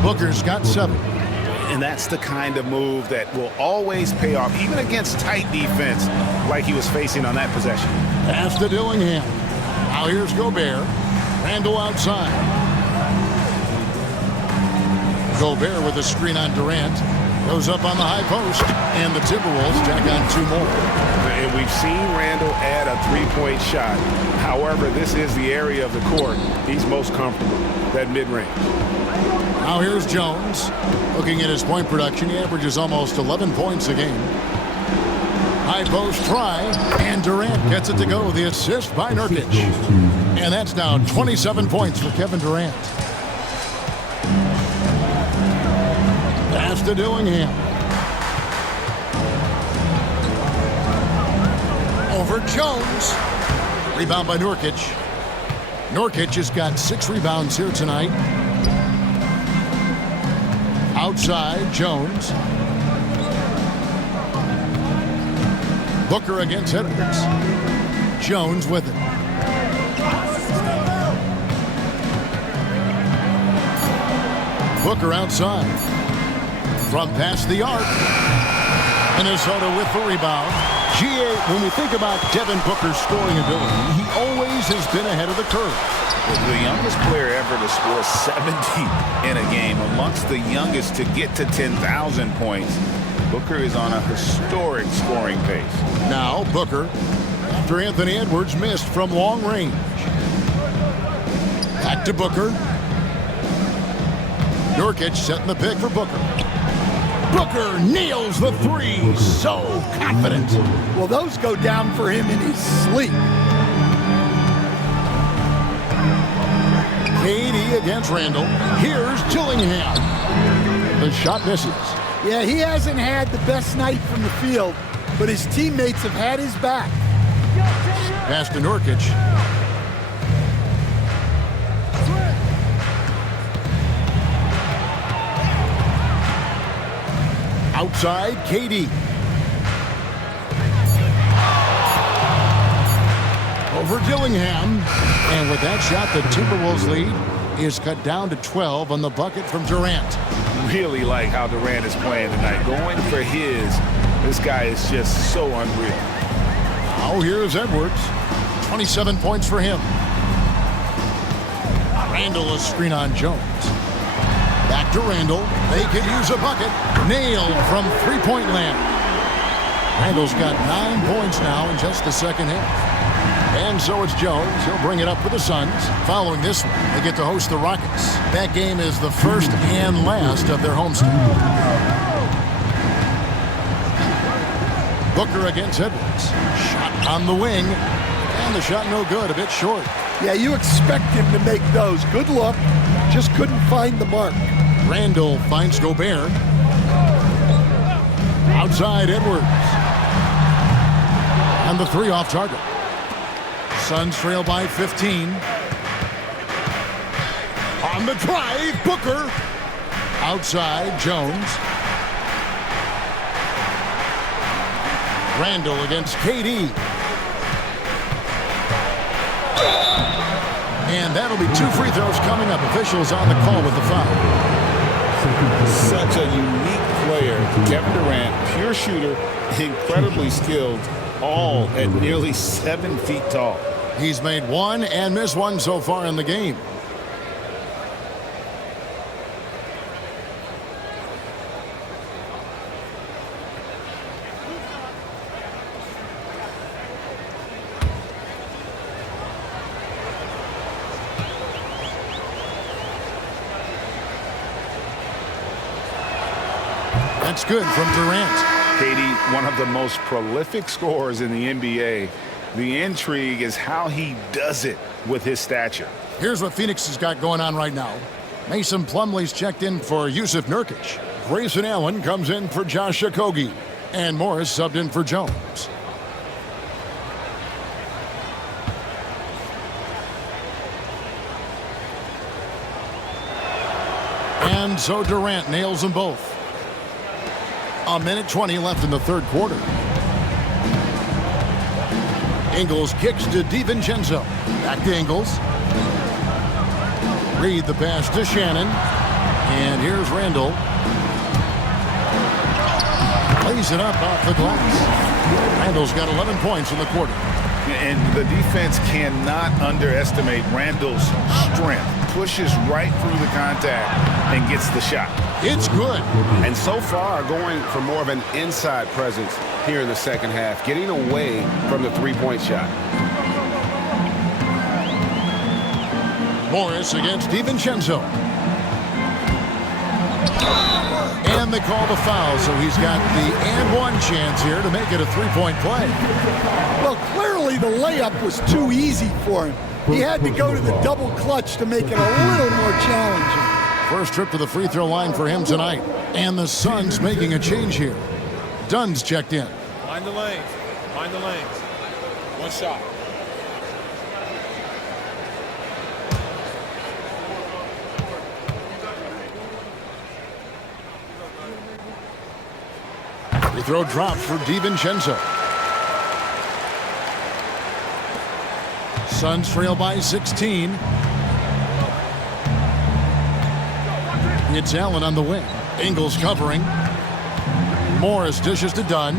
Booker's got 7. And that's the kind of move that will always pay off, even against tight defense like he was facing on that possession. Pass to Dillingham. Now here's Gobert. Randall outside. Gobert with a screen on Durant. Goes up on the high post. And the Timberwolves tack on 2 more. And we've seen Randall add a 3-point shot. However, this is the area of the court he's most comfortable, that mid-range. Now here's Jones. Looking at his point production, he averages almost 11 points a game. High post try, and Durant gets it to go. The assist by Nurkic. And that's now 27 points for Kevin Durant. Pass to Dillingham. Over Jones. Rebound by Nurkic. Nurkic has got 6 rebounds here tonight. Outside, Jones. Booker against Edwards. Jones with it. Booker outside. From past the arc. Minnesota with the rebound. GA, when we think about Devin Booker's scoring ability, he always has been ahead of the curve. The youngest player ever to score 70 in a game, amongst the youngest to get to 10,000 points. Booker is on a historic scoring pace. Now Booker, after Anthony Edwards missed from long range. Back to Booker. Nurkic setting the pick for Booker. Booker nails the three. So confident. Well, those go down for him in his sleep. KD against Randall. Here's Gillingham. The shot misses. Yeah, he hasn't had the best night from the field, but his teammates have had his back. Pass to Nurkic. Outside, KD. Over Gillingham. And with that shot, the Timberwolves lead is cut down to 12 on the bucket from Durant. Really like how Durant is playing tonight. Going for his. This guy is just so unreal. Now here's Edwards. 27 points for him. Randall a screen on Jones. Back to Randall. They could use a bucket. Nailed from three-point land. Randall's got 9 points now in just the second half. And so it's Jones. He'll bring it up for the Suns. Following this one, they get to host the Rockets. That game is the first and last of their homestand. Booker against Edwards. Shot on the wing. And the shot no good, a bit short. Yeah, you expect him to make those. Good look. Just couldn't find the mark. Randall finds Gobert. Outside Edwards. And the three off target. Suns trail by 15. On the drive, Booker. Outside, Jones. Randall against KD. And that'll be 2 free throws coming up. Officials on the call with the foul. Such a unique player. Kevin Durant, pure shooter, incredibly skilled, all at nearly 7 feet tall. He's made one and missed one so far in the game. That's good from Durant. KD, one of the most prolific scorers in the NBA. The intrigue is how he does it with his stature. Here's what Phoenix has got going on right now. Mason Plumlee's checked in for Yusuf Nurkic. Grayson Allen comes in for Josh Okogie. And Morris subbed in for Jones. And so Durant nails them both. A minute 20 left in the third quarter. Ingles kicks to DiVincenzo. Back to Ingles. Reed the pass to Shannon. And here's Randall. Lays it up off the glass. Randall's got 11 points in the quarter. And the defense cannot underestimate Randall's strength. Pushes right through the contact and gets the shot. It's good. And so far, going for more of an inside presence here in the second half, getting away from the three-point shot. Morris against DiVincenzo. And they call the foul, so he's got the and one chance here to make it a three-point play. Well, clearly the layup was too easy for him. He had to go to the double clutch to make it a little more challenging. First trip to the free throw line for him tonight. And the Suns making a change here. Dunn's checked in. Mind the lanes. Mind the lanes. One shot. Free throw dropped for DiVincenzo. Suns trail by 16. It's Allen on the wing. Ingles covering. Morris dishes to Dunn.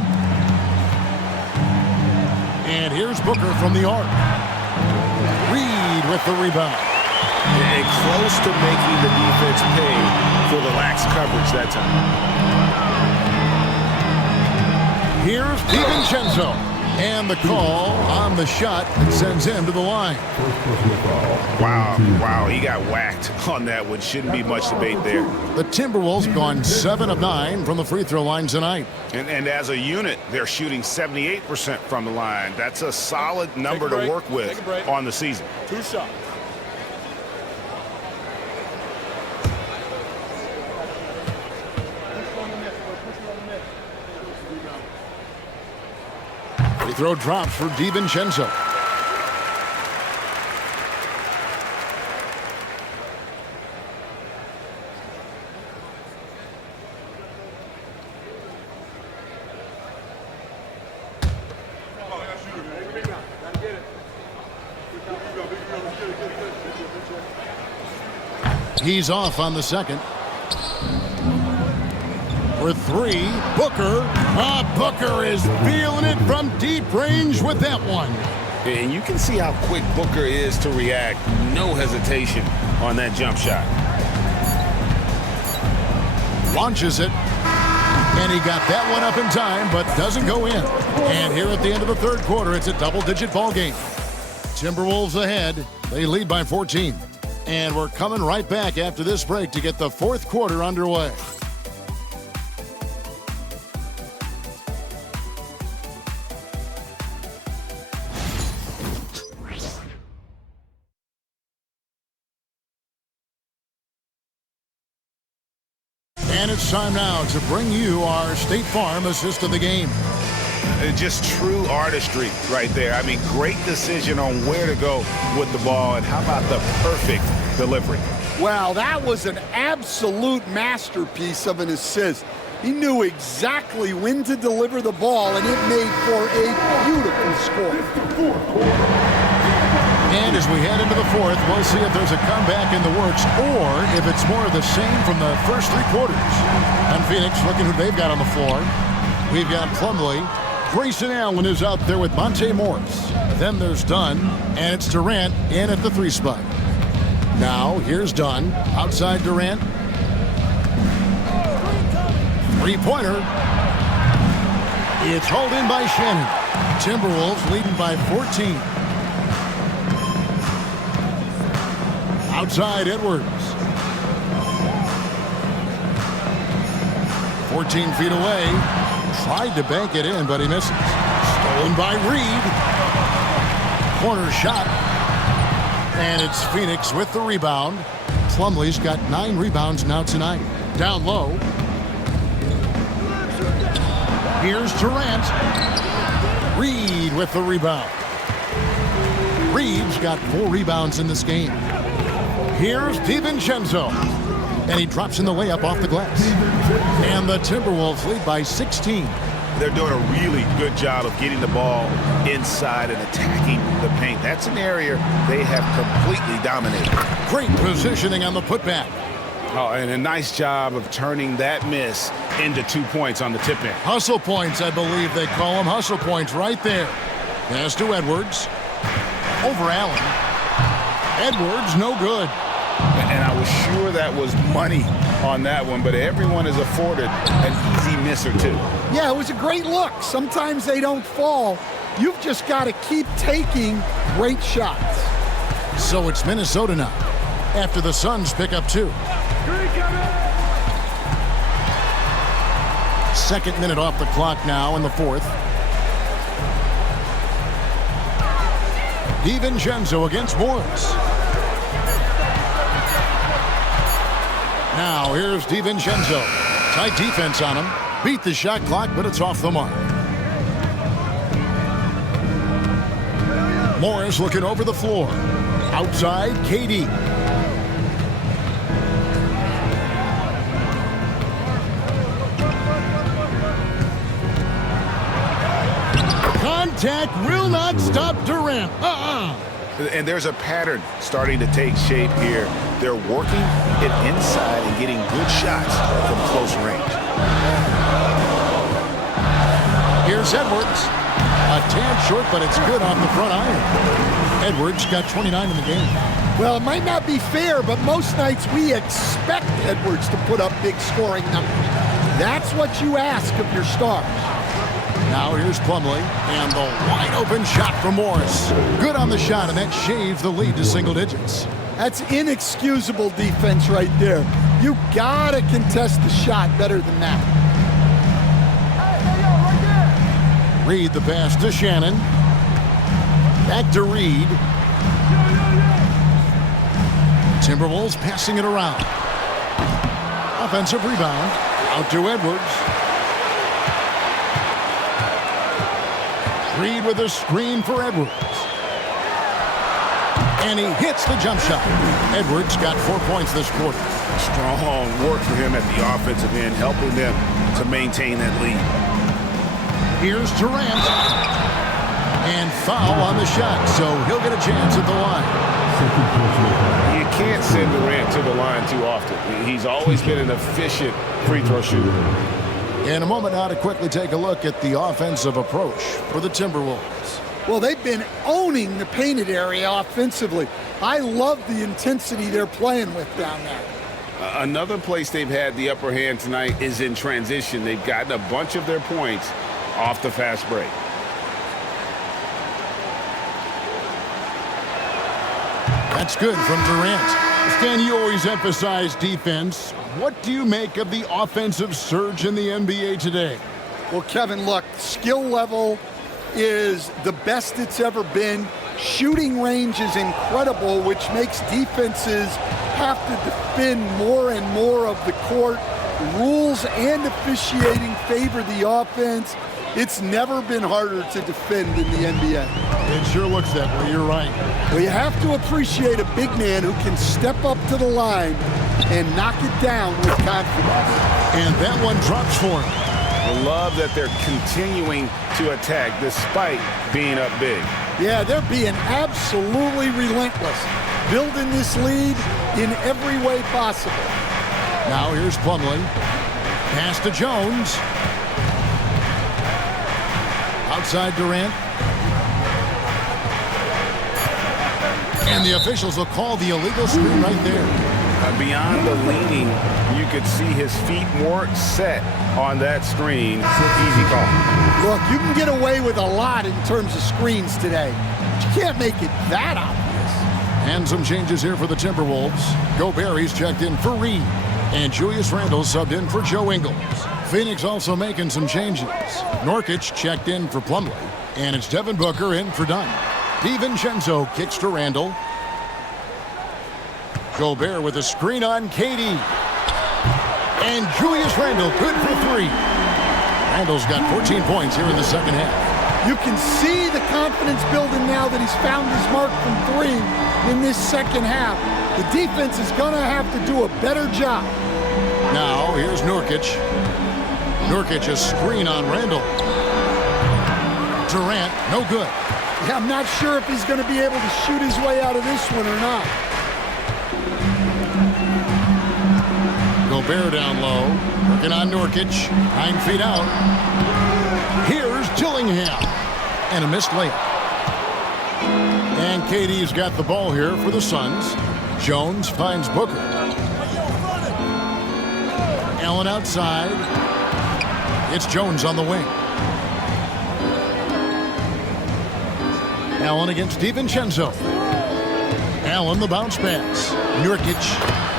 And here's Booker from the arc. Reed with the rebound. And close to making the defense pay for the lax coverage that time. Here's DiVincenzo. And the call on the shot that sends him to the line. Wow, he got whacked on that one. Shouldn't be much debate there. The Timberwolves gone 7 of 9 from the free throw line tonight. And as a unit, they're shooting 78% from the line. That's a solid number to work with on the season. 2 shots. Free throw drops for DiVincenzo. He's off on the second. For 3, Booker. Booker is feeling it from deep range with that one. And you can see how quick Booker is to react. No hesitation on that jump shot. Launches it. And he got that one up in time, but doesn't go in. And here at the end of the third quarter, it's a double-digit ball game. Timberwolves ahead. They lead by 14. And we're coming right back after this break to get the fourth quarter underway. And it's time now to bring you our State Farm assist of the game. Just true artistry right there. I mean, great decision on where to go with the ball, and how about the perfect delivery? Wow, that was an absolute masterpiece of an assist. He knew exactly when to deliver the ball, and it made for a beautiful score. And as we head into the fourth, we'll see if there's a comeback in the works or if it's more of the same from the first 3 quarters. And Phoenix, looking who they've got on the floor. We've got Plumlee. Grayson Allen is out there with Monte Morris. Then there's Dunn, and it's Durant in at the 3 spot. Now, here's Dunn, outside Durant. 3-pointer. It's hauled in by Shannon. Timberwolves leading by 14. Outside Edwards. 14 feet away. Tried to bank it in, but he misses. Stolen by Reed. Corner shot. And it's Phoenix with the rebound. Plumlee's got 9 rebounds now tonight. Down low. Here's Durant. Reed with the rebound. Reed's got 4 rebounds in this game. Here's DiVincenzo. And he drops in the layup off the glass. And the Timberwolves lead by 16. They're doing a really good job of getting the ball inside and attacking the paint. That's an area they have completely dominated. Great positioning on the putback. Oh, and a nice job of turning that miss into 2 points on the tip-in. Hustle points, I believe they call them. Hustle points right there. Pass to Edwards. Over Allen. Edwards, no good. And I was sure that was money on that one, but everyone is afforded an easy miss or 2. Yeah, it was a great look. Sometimes they don't fall. You've just got to keep taking great shots. So it's Minnesota now, after the Suns pick up 2. Second minute off the clock now in the fourth. DiVincenzo against Morris. Now here's DiVincenzo. Tight defense on him. Beat the shot clock, but it's off the mark. Morris looking over the floor. Outside, KD. Contact will not stop Durant. And there's a pattern starting to take shape here. They're working it inside and getting good shots from close range. Here's Edwards. A tad short, but it's good off the front iron. Edwards got 29 in the game. Well, it might not be fair, but most nights we expect Edwards to put up big scoring numbers. That's what you ask of your stars. Now here's Plumlee, and the wide open shot from Morris. Good on the shot, and that shaves the lead to single digits. That's inexcusable defense right there. You gotta contest the shot better than that. Reed the pass to Shannon. Back to Reed. Timberwolves passing it around. Offensive rebound. Out to Edwards. Reed with a screen for Edwards. And he hits the jump shot. Edwards got 4 points this quarter. Strong work for him at the offensive end, helping them to maintain that lead. Here's Durant. And foul on the shot, so he'll get a chance at the line. You can't send Durant to the line too often. He's always been an efficient free throw shooter. In a moment now to quickly take a look at the offensive approach for the Timberwolves. Well, they've been owning the painted area offensively. I love the intensity they're playing with down there. Another place they've had the upper hand tonight is in transition. They've gotten a bunch of their points off the fast break. That's good from Durant. Stan, you always emphasize defense. What do you make of the offensive surge in the NBA today? Well, Kevin, look, skill level is the best it's ever been. Shooting range is incredible, which makes defenses have to defend more and more of the court. Rules and officiating favor the offense. It's never been harder to defend in the NBA. It sure looks that way. You're right. Well, you have to appreciate a big man who can step up to the line and knock it down with confidence. And that one drops for him. I love that they're continuing to attack despite being up big. Yeah, they're being absolutely relentless, building this lead in every way possible. Now here's Plumlee. Pass to Jones. Outside Durant. And the officials will call the illegal screen right there. Beyond the leaning, you could see his feet more set on that screen. Easy call. Look, you can get away with a lot in terms of screens today. But you can't make it that obvious. And some changes here for the Timberwolves. Gobert's checked in for Reed. And Julius Randle subbed in for Joe Ingles. Phoenix also making some changes. Nurkic checked in for Plumlee. And it's Devin Booker in for Dunn. DiVincenzo kicks to Randle. Gobert with a screen on KD. And Julius Randle good for three. Randle's got 14 points here in the second half. You can see the confidence building now that he's found his mark from three in this second half. The defense is going to have to do a better job. Now here's Nurkic. Nurkic a screen on Randle. Durant, no good. Yeah, I'm not sure if he's going to be able to shoot his way out of this one or not. Gobert down low, working on Nurkic, 9 feet out. Here's Dillingham, and a missed layup. And KD's got the ball here for the Suns. Jones finds Booker. Allen outside. It's Jones on the wing. Allen against DiVincenzo. Allen the bounce pass. Nurkic.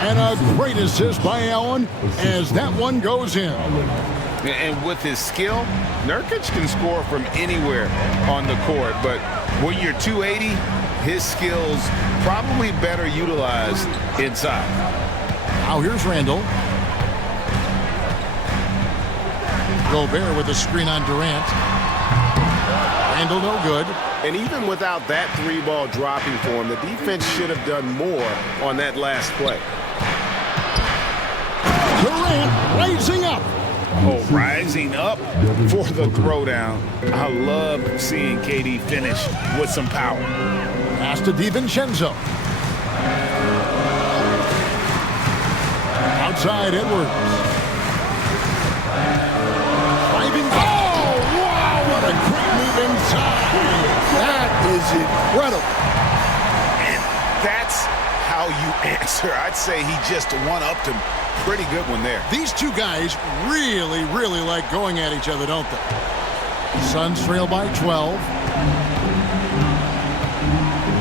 And a great assist by Allen as that one goes in. And with his skill, Nurkic can score from anywhere on the court. But when you're 280, his skills probably better utilized inside. Now here's Randle. Gobert with a screen on Durant. Randle no good. And even without that three ball dropping for him, the defense should have done more on that last play. Durant rising up. Oh, rising up for the throwdown. I love seeing KD finish with some power. Pass to DiVincenzo. Outside Edwards. Driving. Oh, wow, what a great move inside. That is incredible. And that's how you answer. I'd say he just one-upped him. Pretty good one there. These two guys really like going at each other, don't they? Suns trail by 12.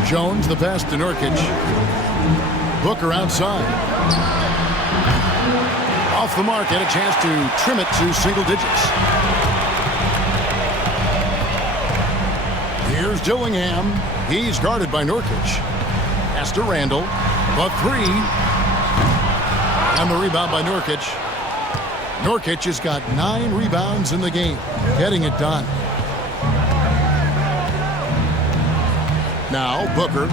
Jones, the pass to Nurkic. Booker outside. Off the mark, had a chance to trim it to single digits. Here's Dillingham. He's guarded by Nurkic. Pass to Randall. The three. And the rebound by Nurkic. Nurkic has got 9 rebounds in the game, getting it done. Now Booker.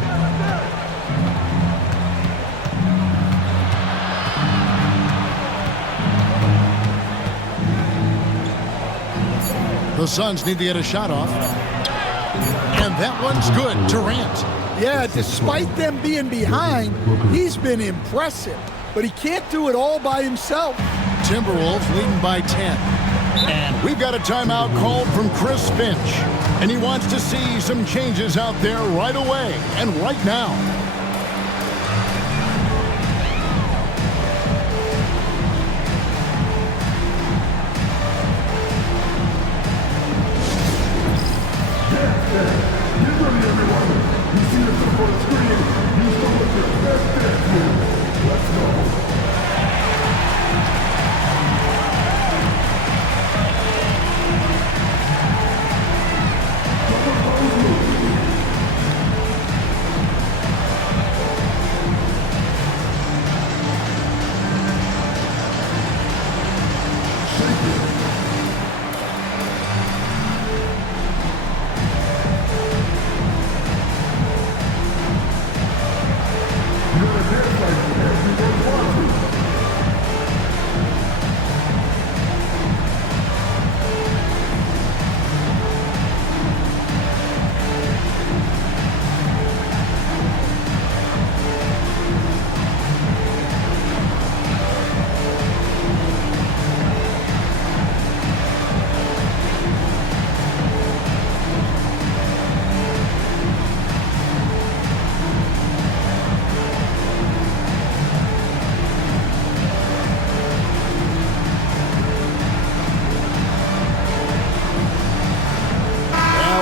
The Suns need to get a shot off. And that one's good. Durant. Yeah, despite them being behind, he's been impressive. But he can't do it all by himself. Timberwolves leading by 10. And we've got a timeout called from Chris Finch. And he wants to see some changes out there right away and right now. Get ready, everyone. You see this up on the screen. You saw what your best dance move. Let's go.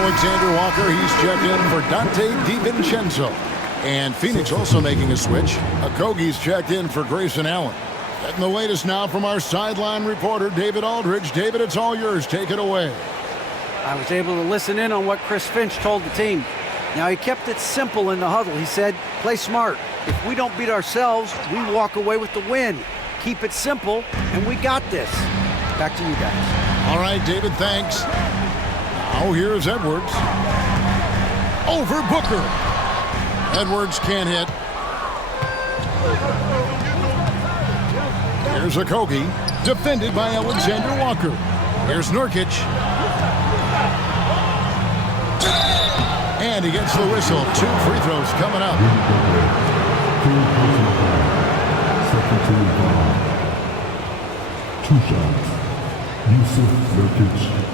Alexander Walker, he's checked in for Dante DiVincenzo. And Phoenix also making a switch. Okogie's checked in for Grayson Allen. Getting the latest now from our sideline reporter, David Aldridge. David, it's all yours. Take it away. I was able to listen in on what Chris Finch told the team. Now, he kept it simple in the huddle. He said, play smart. If we don't beat ourselves, we walk away with the win. Keep it simple, and we got this. Back to you guys. All right, David, thanks. Now here's Edwards. Over Booker. Edwards can't hit. Here's Okogie, defended by Alexander Walker. Here's Nurkic. And he gets the whistle. 2 free throws coming up. Second team foul. 2 shots. Yusuf Nurkic.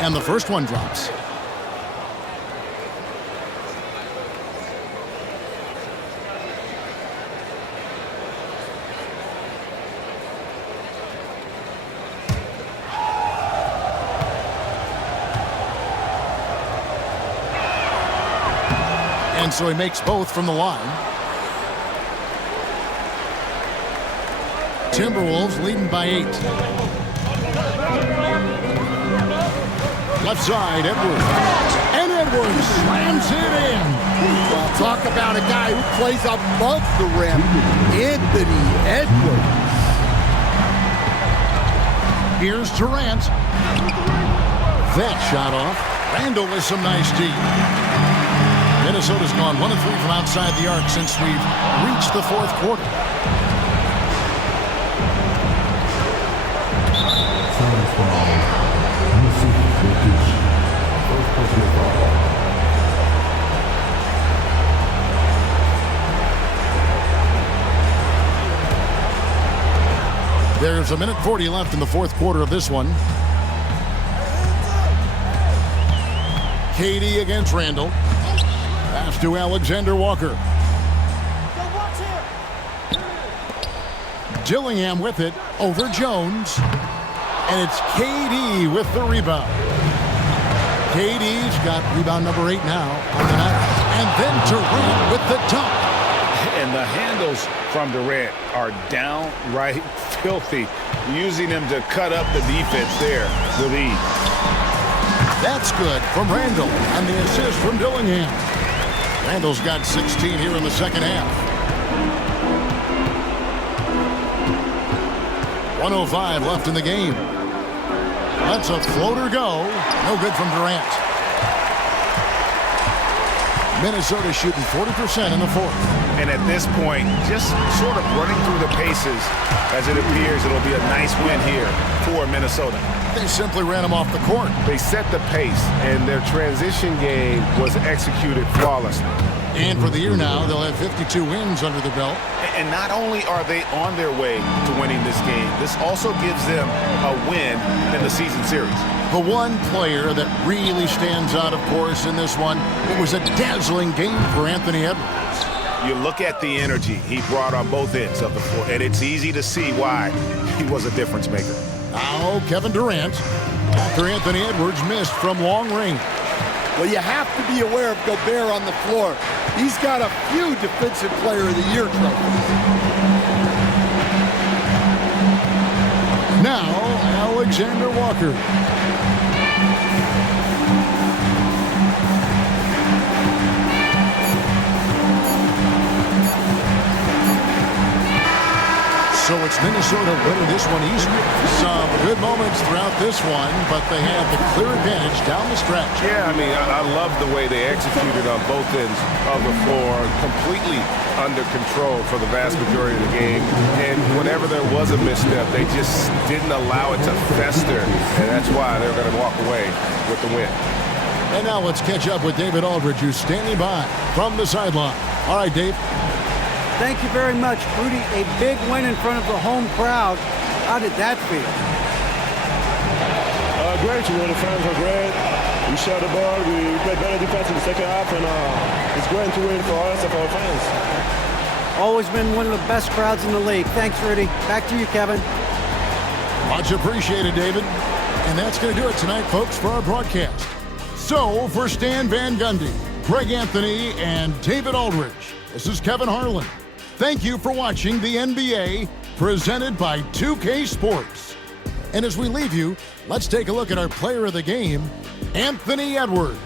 And the first one drops. And so he makes both from the line. Timberwolves leading by 8. Left side, Edwards. And Edwards slams it in. Well, talk about a guy who plays above the rim. Anthony Edwards. Here's Durant. That shot off. Randall with some nice D. Minnesota's gone 1 of 3 from outside the arc since we've reached the 4th quarter. There's a minute 40 left in the 4th quarter of this one. Katie against Randall. Pass to Alexander Walker. Dillingham with it over Jones. And it's KD with the rebound. KD's got rebound number 8 now on the night. And then Durant with the dunk. And the handles from Durant are downright filthy, using him to cut up the defense there with ease. That's good from Randall, and the assist from Dillingham. Randall's got 16 here in the second half. 1:05 left in the game. Let's a floater go. No good from Durant. Minnesota shooting 40% in the fourth. And at this point, just sort of running through the paces as it appears it'll be a nice win here for Minnesota. They simply ran him off the court. They set the pace, and their transition game was executed flawlessly. And for the year now, they'll have 52 wins under the belt. And not only are they on their way to winning this game, this also gives them a win in the season series. The one player that really stands out, of course, in this one, it was a dazzling game for Anthony Edwards. You look at the energy he brought on both ends of the floor, and it's easy to see why he was a difference maker. Now Kevin Durant, after Anthony Edwards missed from long range. Well, you have to be aware of Gobert on the floor. He's got a few Defensive Player of the Year trophies. Now, Alexander Walker. So it's Minnesota winning this one easily. Some good moments throughout this one, but they have the clear advantage down the stretch. Yeah, I mean, I love the way they executed on both ends of the floor, completely under control for the vast majority of the game. And whenever there was a misstep, they just didn't allow it to fester, and that's why they're going to walk away with the win. And now let's catch up with David Aldridge, who's standing by from the sideline. All right, Dave. Thank you very much, Rudy. A big win in front of the home crowd. How did that feel? Great. The fans are great. We shot the ball. We played better defense in the second half, and it's great to win for us and for our fans. Always been one of the best crowds in the league. Thanks, Rudy. Back to you, Kevin. Much appreciated, David. And that's going to do it tonight, folks, for our broadcast. So, for Stan Van Gundy, Greg Anthony, and David Aldridge, this is Kevin Harlan. Thank you for watching the NBA, presented by 2K Sports. And as we leave you, let's take a look at our player of the game, Anthony Edwards.